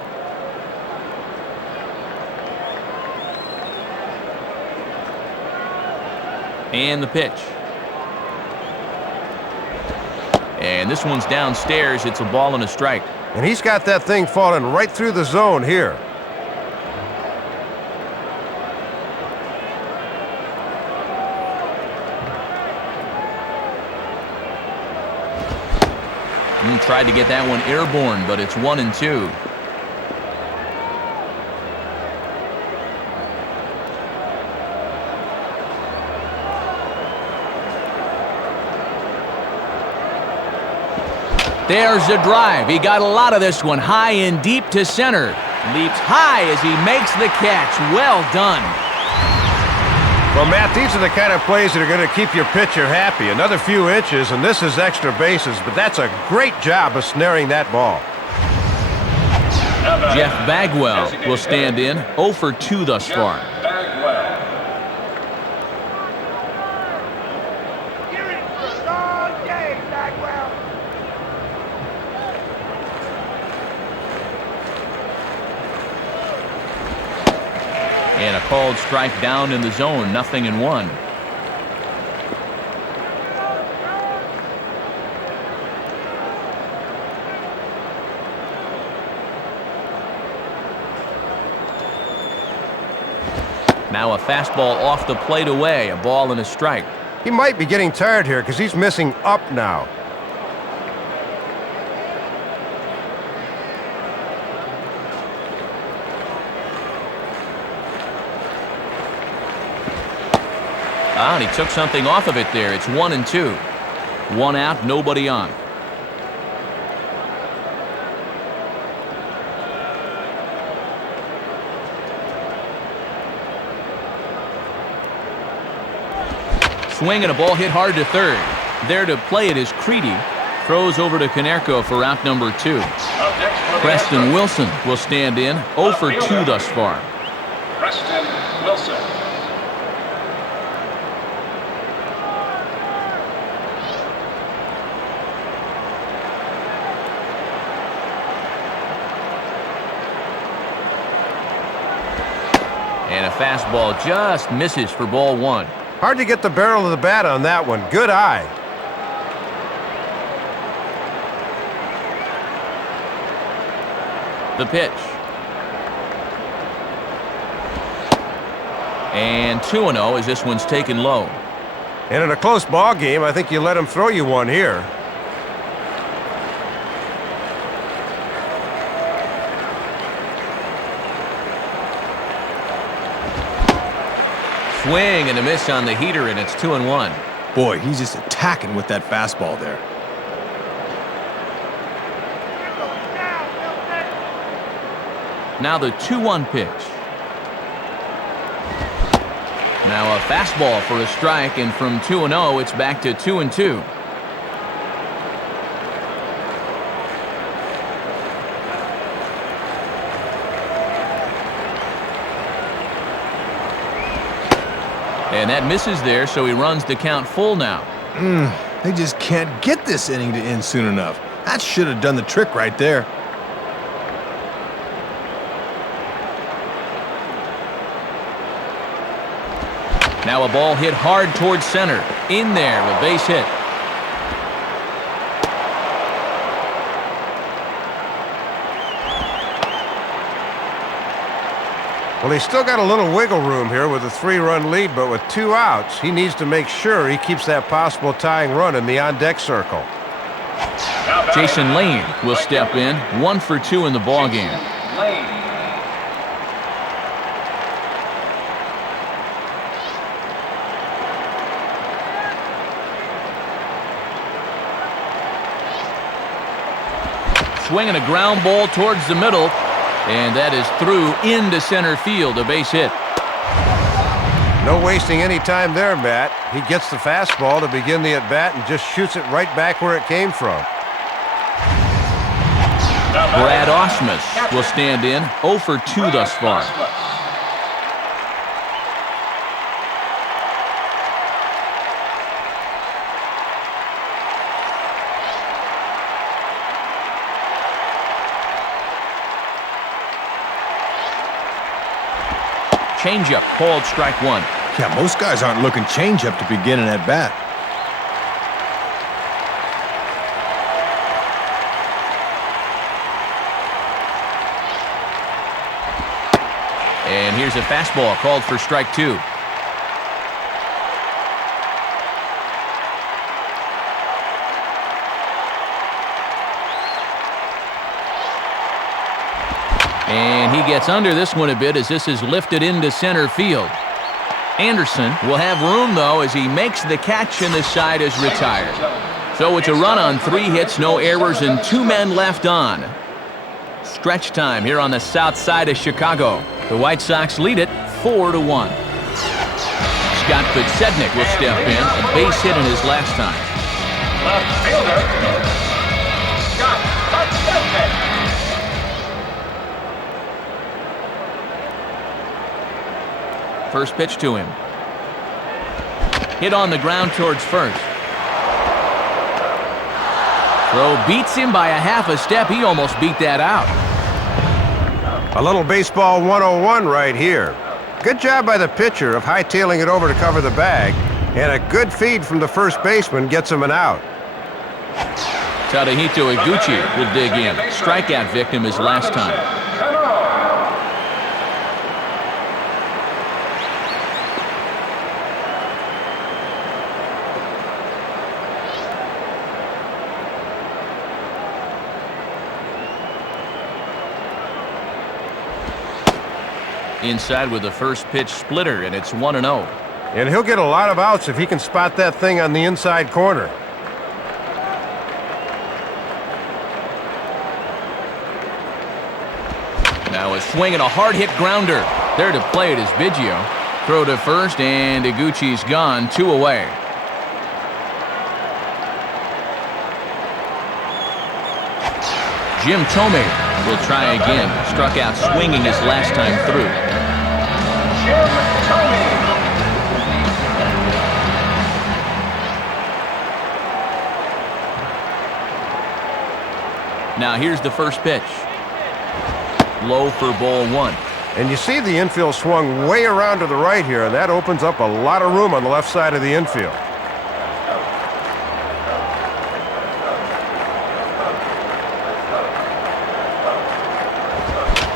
And the pitch. And this one's downstairs. It's a ball and a strike. And he's got that thing falling right through the zone here. Tried to get that one airborne, but it's 1-2. There's a drive. He got a lot of this one high and deep to center. Leaps high as he makes the catch. Well done. Well, Matt, these are the kind of plays that are going to keep your pitcher happy. Another few inches, and this is extra bases, but that's a great job of snaring that ball. Jeff Bagwell will stand in. 0 for 2 thus far. And a called strike down in the zone, 0-1. Now a fastball off the plate away, a ball and a strike. He might be getting tired here because he's missing up now. And he took something off of it there. It's 1-2. 1 out, nobody on. Swing and a ball hit hard to third. There to play it is Creedy. Throws over to Konerko for out number 2. Preston Wilson will stand in, 0 for 2 thus far. Preston Wilson. And a fastball just misses for ball 1. Hard to get the barrel of the bat on that one. Good eye. The pitch. And 2-0 as this one's taken low. And in a close ball game, I think you let him throw you one here. Swing and a miss on the heater, and it's 2-1. Boy, he's just attacking with that fastball there. Now the 2-1 pitch. Now a fastball for a strike, and from 2-0, it's back to 2-2. And that misses there, so he runs the count full now. They just can't get this inning to end soon enough. That should have done the trick right there. Now a ball hit hard towards center. In there, a base hit. Well, he's still got a little wiggle room here with a 3-run lead, but with 2 outs, he needs to make sure he keeps that possible tying run in the on-deck circle. Jason Lane will step in, 1 for 2 in the ballgame. Swinging a ground ball towards the middle. And that is through into center field, a base hit. No wasting any time there, Matt. He gets the fastball to begin the at-bat and just shoots it right back where it came from. Brad Ausmus will stand in, 0 for 2 thus far. Changeup called strike 1. Yeah, most guys aren't looking changeup to begin an at-bat. And here's a fastball called for strike 2. And he gets under this one a bit as this is lifted into center field. Anderson will have room, though, as he makes the catch and the side is retired. So it's a run on 3 hits, no errors, and 2 men left on. Stretch time here on the south side of Chicago. The White Sox lead it 4-1. Scott Podsednik will step in, a base hit in his last time. Left fielder, Scott Podsednik. First pitch to him. Hit on the ground towards first. Throw beats him by a half a step. He almost beat that out. A little baseball 101 right here. Good job by the pitcher of hightailing it over to cover the bag, and a good feed from the first baseman gets him an out. Tadahito Iguchi will dig in. Strikeout victim his last time. Inside with the first pitch splitter, and it's 1-0. And he'll get a lot of outs if he can spot that thing on the inside corner. Now a swing and a hard hit grounder. There to play it is Biggio. Throw to first, and Iguchi's gone, 2 away. Jim Tomei will try again. Struck out swinging his last time through. Jim Tomei. Now here's the first pitch. Low for ball one. And you see the infield swung way around to the right here, and that opens up a lot of room on the left side of the infield.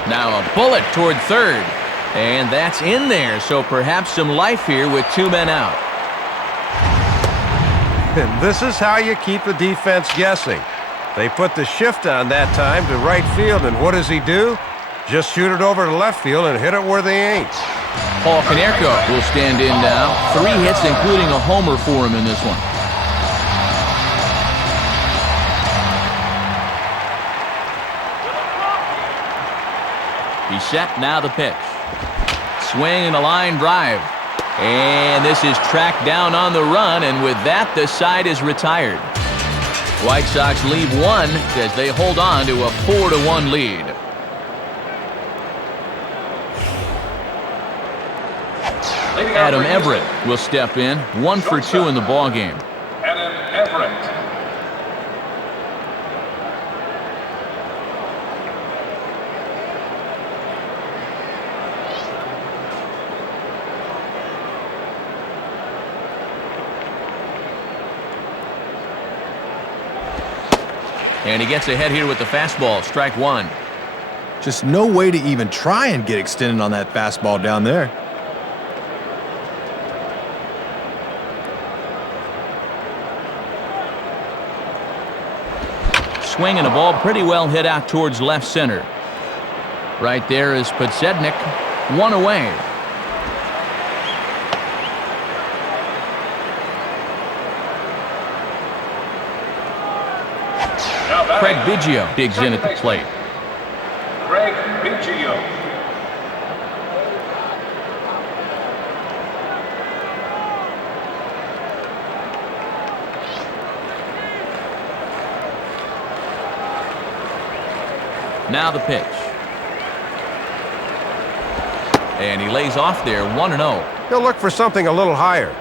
Now a bullet toward third. And that's in there, so perhaps some life here with 2 men out. And this is how you keep the defense guessing. They put the shift on that time to right field, and what does he do? Just shoot it over to left field and hit it where they ain't. Paul Konerko will stand in now. 3 hits, including a homer for him in this one. He's set, now the pitch. Swing and a line drive. And this is tracked down on the run, and with that, the side is retired. White Sox leave 1 as they hold on to a 4-1 lead. Adam Everett will step in, 1 for 2 in the ballgame. Adam Everett. And he gets ahead here with the fastball, strike 1. Just no way to even try and get extended on that fastball down there. Swing and a ball pretty well hit out towards left center. Right there is Podsednik, 1 away. Craig Biggio digs in at the plate. Craig Biggio. Now the pitch. And he lays off there, 1-0. He'll look for something a little higher.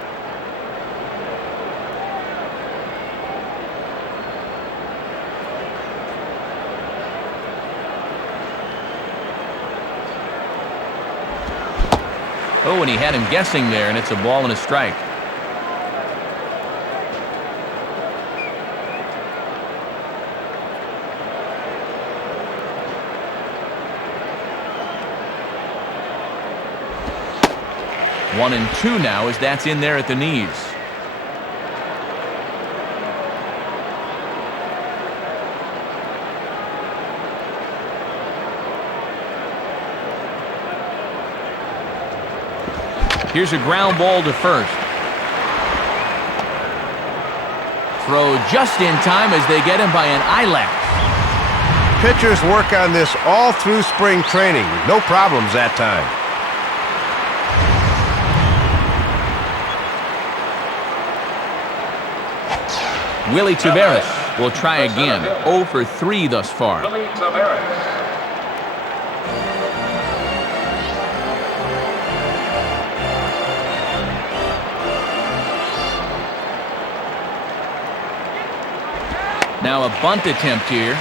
Oh, and he had him guessing there, and it's a ball and a strike. One and 2 now as that's in there at the knees. Here's a ground ball to first. Throw just in time as they get him by an eyelash. Pitchers work on this all through spring training with no problems that time. Willie Tavares will try again. 0 for 3 thus far. Willie Tavares. Now a bunt attempt here.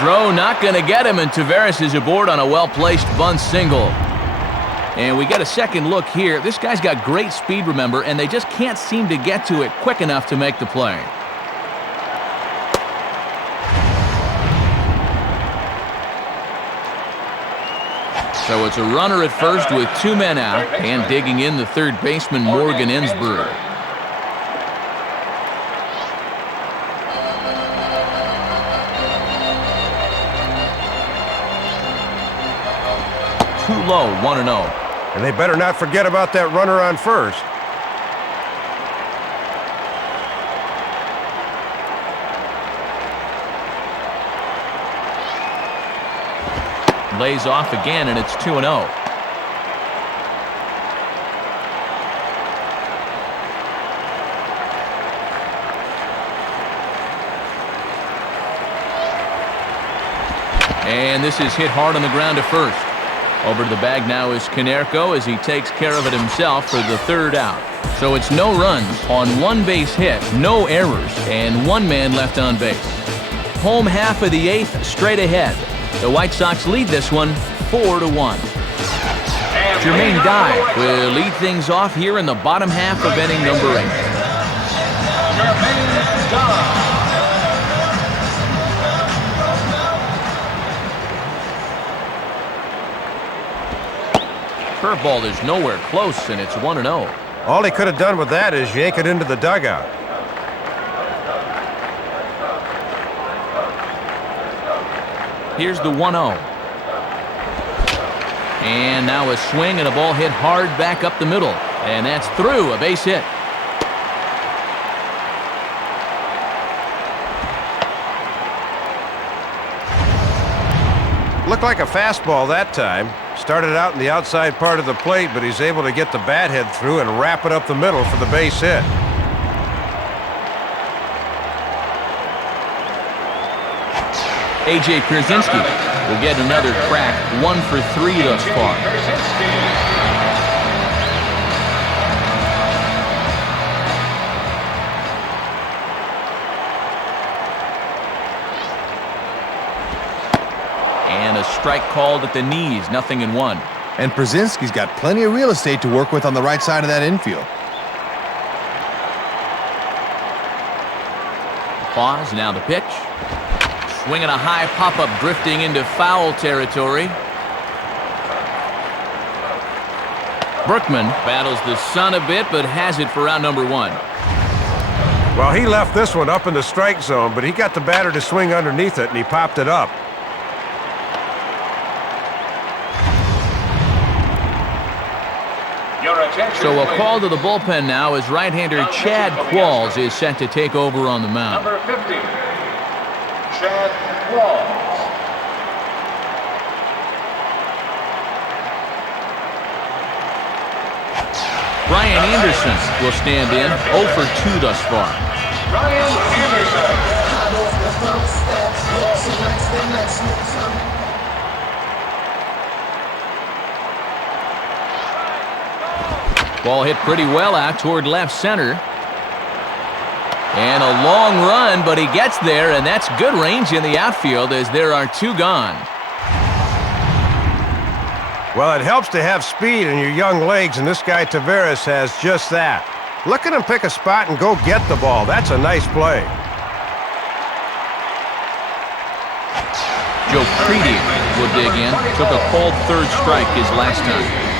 Throw not going to get him, and Tavares is aboard on a well-placed bunt single. And we get a second look here. This guy's got great speed, remember, and they just can't seem to get to it quick enough to make the play. So it's a runner at first with 2 men out, and digging in the third baseman, Morgan Ensberg. Too low, 1-0. And they better not forget about that runner on first. Lays off again, and it's 2-0. And this is hit hard on the ground to first. Over to the bag now is Konerko as he takes care of it himself for the third out. So it's no runs on one base hit, no errors, and one man left on base. Home half of the eighth, straight ahead. The White Sox lead this one 4-1. Jermaine Dye will lead things off here in the bottom half of inning number 8. Jermaine Dye. Curveball is nowhere close, and it's 1-0. All he could have done with that is yank it into the dugout. Here's the 1-0. And now a swing and a ball hit hard back up the middle. And that's through, a base hit. Looked like a fastball that time. Started out in the outside part of the plate, but he's able to get the bat head through and wrap it up the middle for the base hit. A.J. Pierzynski will get another crack, 1 for 3 thus far. And a strike called at the knees, 0-1. And Pierzynski's got plenty of real estate to work with on the right side of that infield. Pause, now the pitch. Swinging a high pop-up, drifting into foul territory. Berkman battles the sun a bit, but has it for out number 1. Well, he left this one up in the strike zone, but he got the batter to swing underneath it, and he popped it up. So a call to the bullpen now as right-hander Chad Qualls is set to take over on the mound. Number 50, Chad Qualls. Brian Anderson will stand in, 0 for 2 thus far. Brian Anderson. Ball hit pretty well out toward left center. And a long run, but he gets there, and that's good range in the outfield as there are 2 gone. Well, it helps to have speed in your young legs, and this guy Tavares has just that. Look at him pick a spot and go get the ball. That's a nice play. Joe Creedy will dig in. Took a called third strike his last time.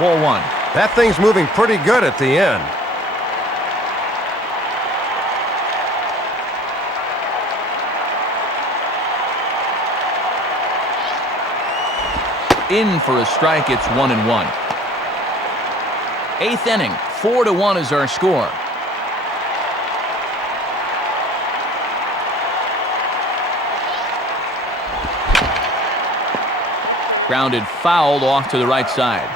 Ball 1. That thing's moving pretty good at the end. In for a strike, it's 1-1. 8th inning, 4-1 is our score. Grounded fouled off to the right side.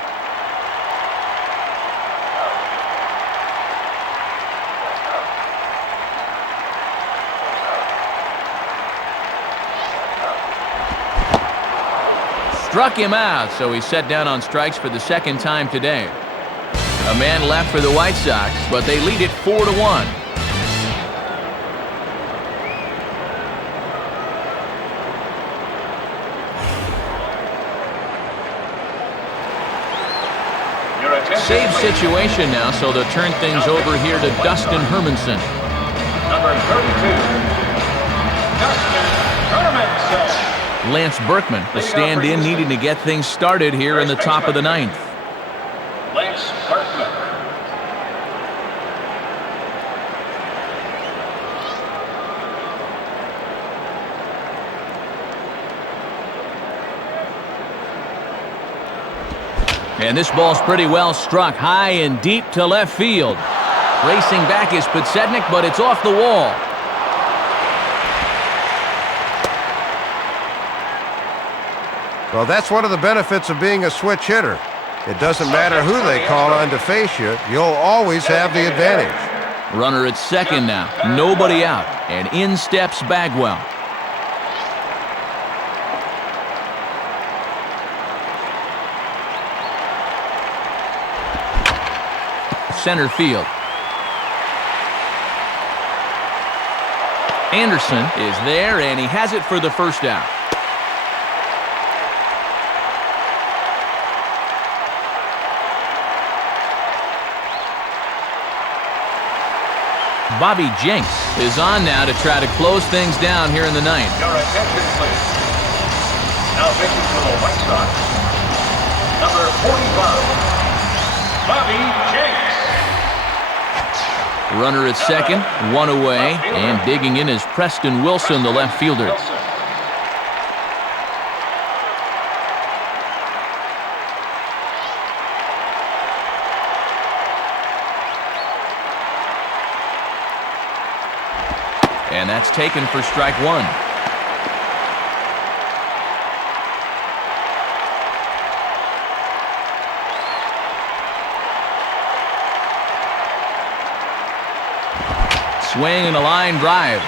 Struck him out, so he's set down on strikes for the second time today. A man left for the White Sox, but they lead it 4-1. Save situation now, so they'll turn things over here to Dustin Hermanson. Number 32, Dustin Hermanson. Lance Berkman, the stand-in, needing to get things started here in the top of the 9th. Lance Berkman. And this ball's pretty well struck, high and deep to left field. Racing back is Podsednik, but it's off the wall. Well, that's one of the benefits of being a switch hitter. It doesn't matter who they call on to face you, you'll always have the advantage. Runner at second now, nobody out, and in steps Bagwell. Center field. Anderson is there, and he has it for the first out. Bobby Jenks is on now to try to close things down here in the ninth. Your attention, please. Now pitching for the White Sox, number 45, Bobby Jenks. Runner at second, one away, and digging in is Preston Wilson, the left fielder. And that's taken for strike one. Swing and a line drive.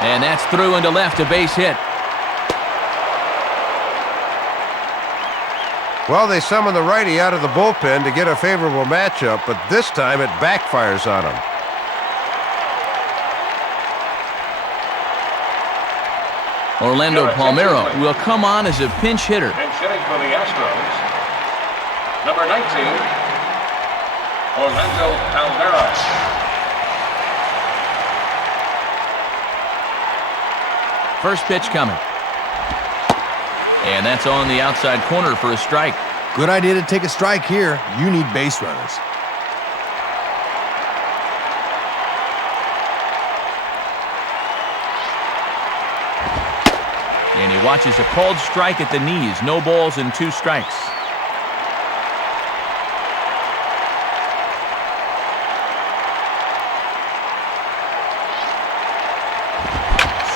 And that's through into left, a base hit. Well, they summon the righty out of the bullpen to get a favorable matchup, but this time it backfires on him. Orlando Palmeiro will come on as a pinch hitter. Pinch hitting for the Astros, number 19, Orlando Tavares. First pitch coming. And that's on the outside corner for a strike. Good idea to take a strike here. You need base runners. And he watches a called strike at the knees. No balls and 2 strikes.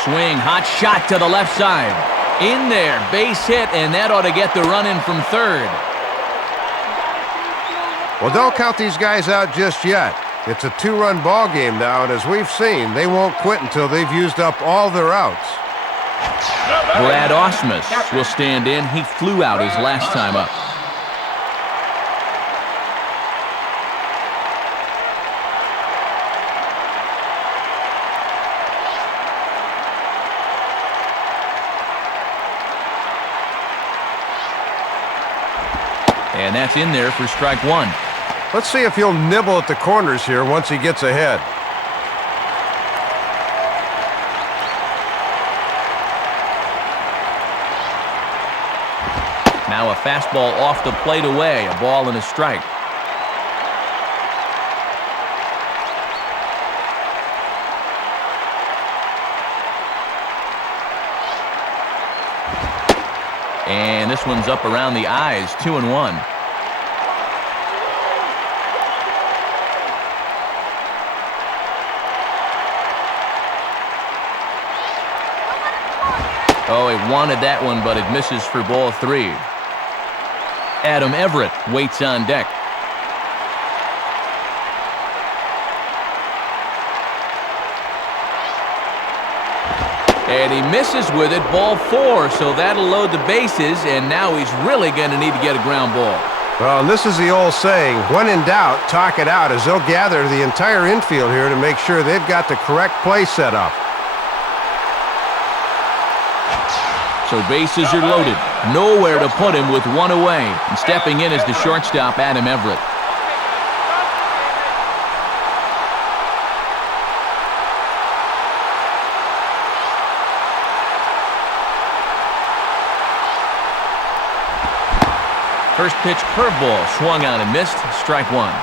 Swing, hot shot to the left side. In there, base hit, and that ought to get the run in from third. Well, don't count these guys out just yet. It's a 2-run ball game now, and as we've seen, they won't quit until they've used up all their outs. Brad Osmus will stand in. He flew out his last time up. And that's in there for strike one. Let's see if he'll nibble at the corners here once he gets ahead. Now a fastball off the plate away, a ball and a strike. And this one's up around the eyes, 2-1. Oh, he wanted that one, but it misses for ball 3. Adam Everett waits on deck. And he misses with it, ball 4, so that'll load the bases, and now he's really going to need to get a ground ball. Well, and this is the old saying, when in doubt, talk it out, as they'll gather the entire infield here to make sure they've got the correct play set up. So bases are loaded. Nowhere to put him with 1 away. And stepping in is the shortstop, Adam Everett. First pitch curveball swung on and missed. Strike one.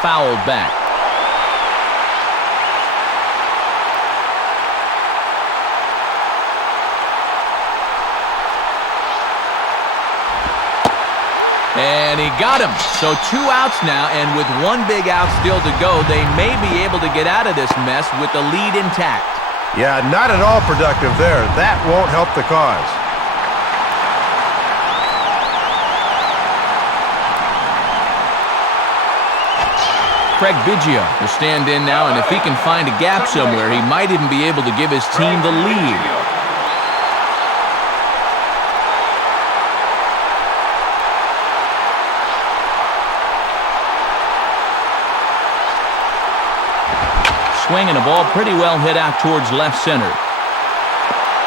Fouled back. And he got him. So 2 outs now, and with 1 big out still to go, they may be able to get out of this mess with the lead intact. Yeah, not at all productive there. That won't help the cause. Craig Biggio will stand in now, and if he can find a gap somewhere, he might even be able to give his team the lead. Swinging a ball pretty well hit out towards left center.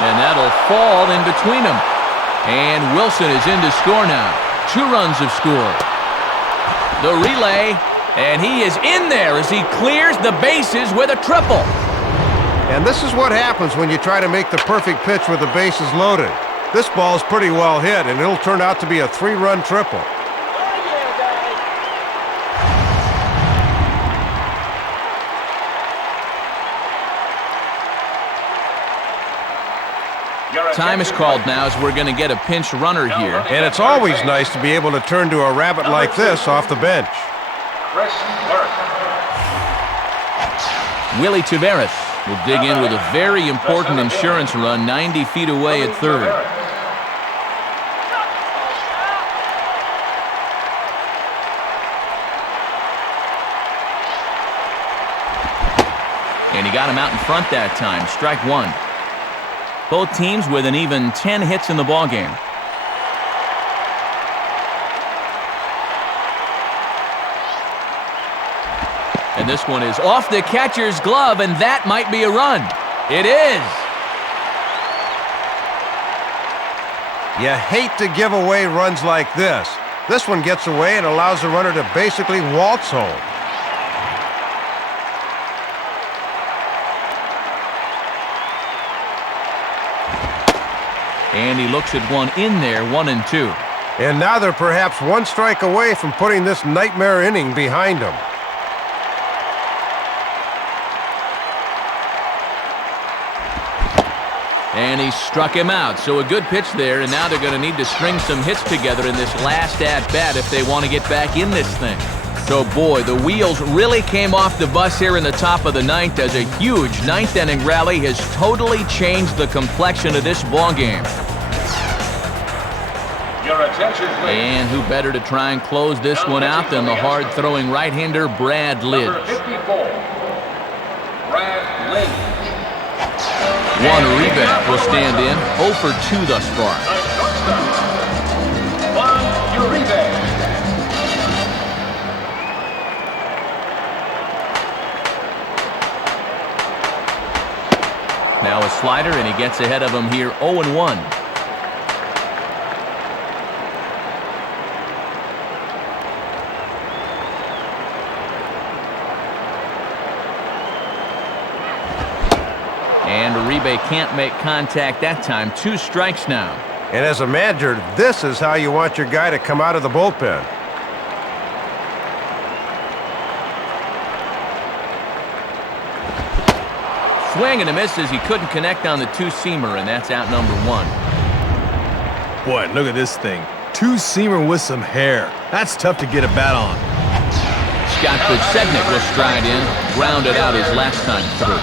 And that'll fall in between them. And Wilson is in to score now. 2 runs have scored. The relay, and he is in there as he clears the bases with a triple. And this is what happens when you try to make the perfect pitch with the bases loaded. This ball's pretty well hit, and it'll turn out to be a 3-run triple. Time is called now as we're going to get a pinch runner here. And it's always nice to be able to turn to a rabbit like this off the bench. Willie Tavares will dig in with a very important insurance run 90 feet away at third. And he got him out in front that time. Strike 1. Both teams with an even 10 hits in the ballgame. And this one is off the catcher's glove, and that might be a run. It is. You hate to give away runs like this. This one gets away and allows the runner to basically waltz home. And he looks at one in there, 1-2. And now they're perhaps 1 strike away from putting this nightmare inning behind them. And he struck him out. So a good pitch there, and now they're going to need to string some hits together in this last at-bat if they want to get back in this thing. So, boy, the wheels really came off the bus here in the top of the 9th as a huge 9th-inning rally has totally changed the complexion of this ballgame. Your attention, please. And who better to try and close this one out than the hard-throwing right-hander Brad Lidge. Number 54, Brad Lidge. Juan Uribe will stand in, 0 for 2 thus far. The shortstop, Juan Uribe. Now a slider, and he gets ahead of him here, 0-1. And Uribe can't make contact that time. 2 strikes now. And as a manager, this is how you want your guy to come out of the bullpen. Swing and a miss as he couldn't connect on the 2-seamer, and that's out number 1. Boy, look at this thing. 2-seamer with some hair. That's tough to get a bat on. Scott Podsednik will stride in, grounded out his last time through.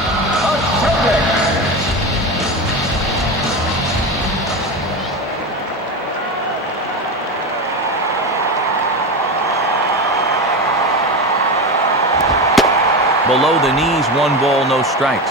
Below the knees, 1 ball, no strikes.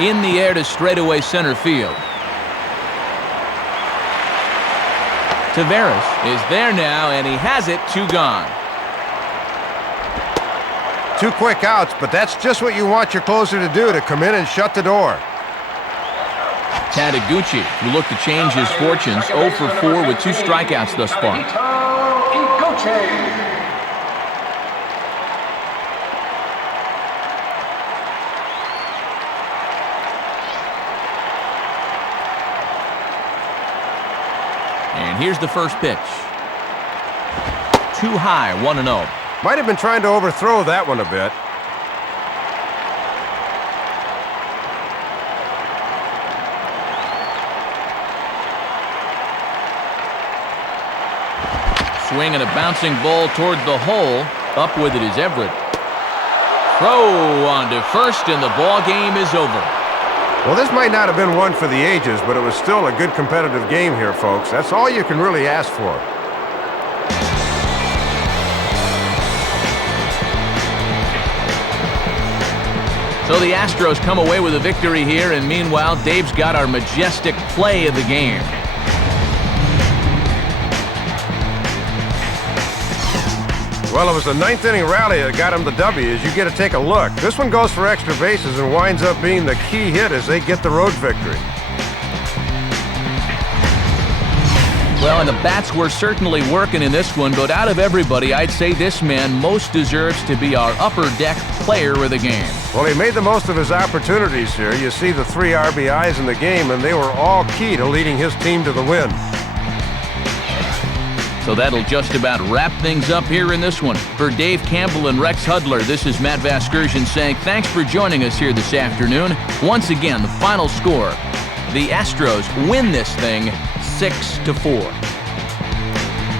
In the air to straightaway center field. Tavares is there now, and he has it. 2 gone. 2 quick outs, but that's just what you want your closer to do, to come in and shut the door. Tadeguchi, who looked to change his fortunes, 0 for 4 with 2 strikeouts thus far. And here's the first pitch. too high, 1-0. Might have been trying to overthrow that one a bit. Swing and a bouncing ball toward the hole. Up with it is Everett. Throw on to first, and the ball game is over. Well, this might not have been one for the ages, but it was still a good competitive game here, folks. That's all you can really ask for. So the Astros come away with a victory here, and meanwhile, Dave's got our majestic play of the game. Well, it was the ninth inning rally that got him the W, as you get to take a look. This one goes for extra bases and winds up being the key hit as they get the road victory. Well, and the bats were certainly working in this one, but out of everybody, I'd say this man most deserves to be our upper deck player of the game. Well, he made the most of his opportunities here. You see the 3 RBIs in the game, and they were all key to leading his team to the win. So that'll just about wrap things up here in this one. For Dave Campbell and Rex Hudler, this is Matt Vasgersian saying thanks for joining us here this afternoon. Once again, the final score. The Astros win this thing 6-4.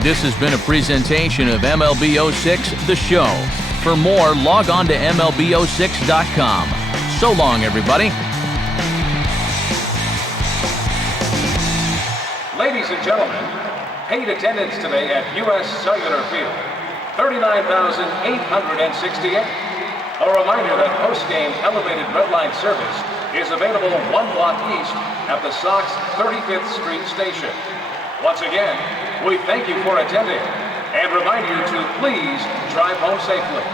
This has been a presentation of MLB 06, The Show. For more, log on to MLB06.com. So long, everybody. Ladies and gentlemen, paid attendance today at U.S. Cellular Field, 39,868. A reminder that post-game elevated red line service is available 1 block east at the Sox 35th Street Station. Once again, we thank you for attending and remind you to please drive home safely.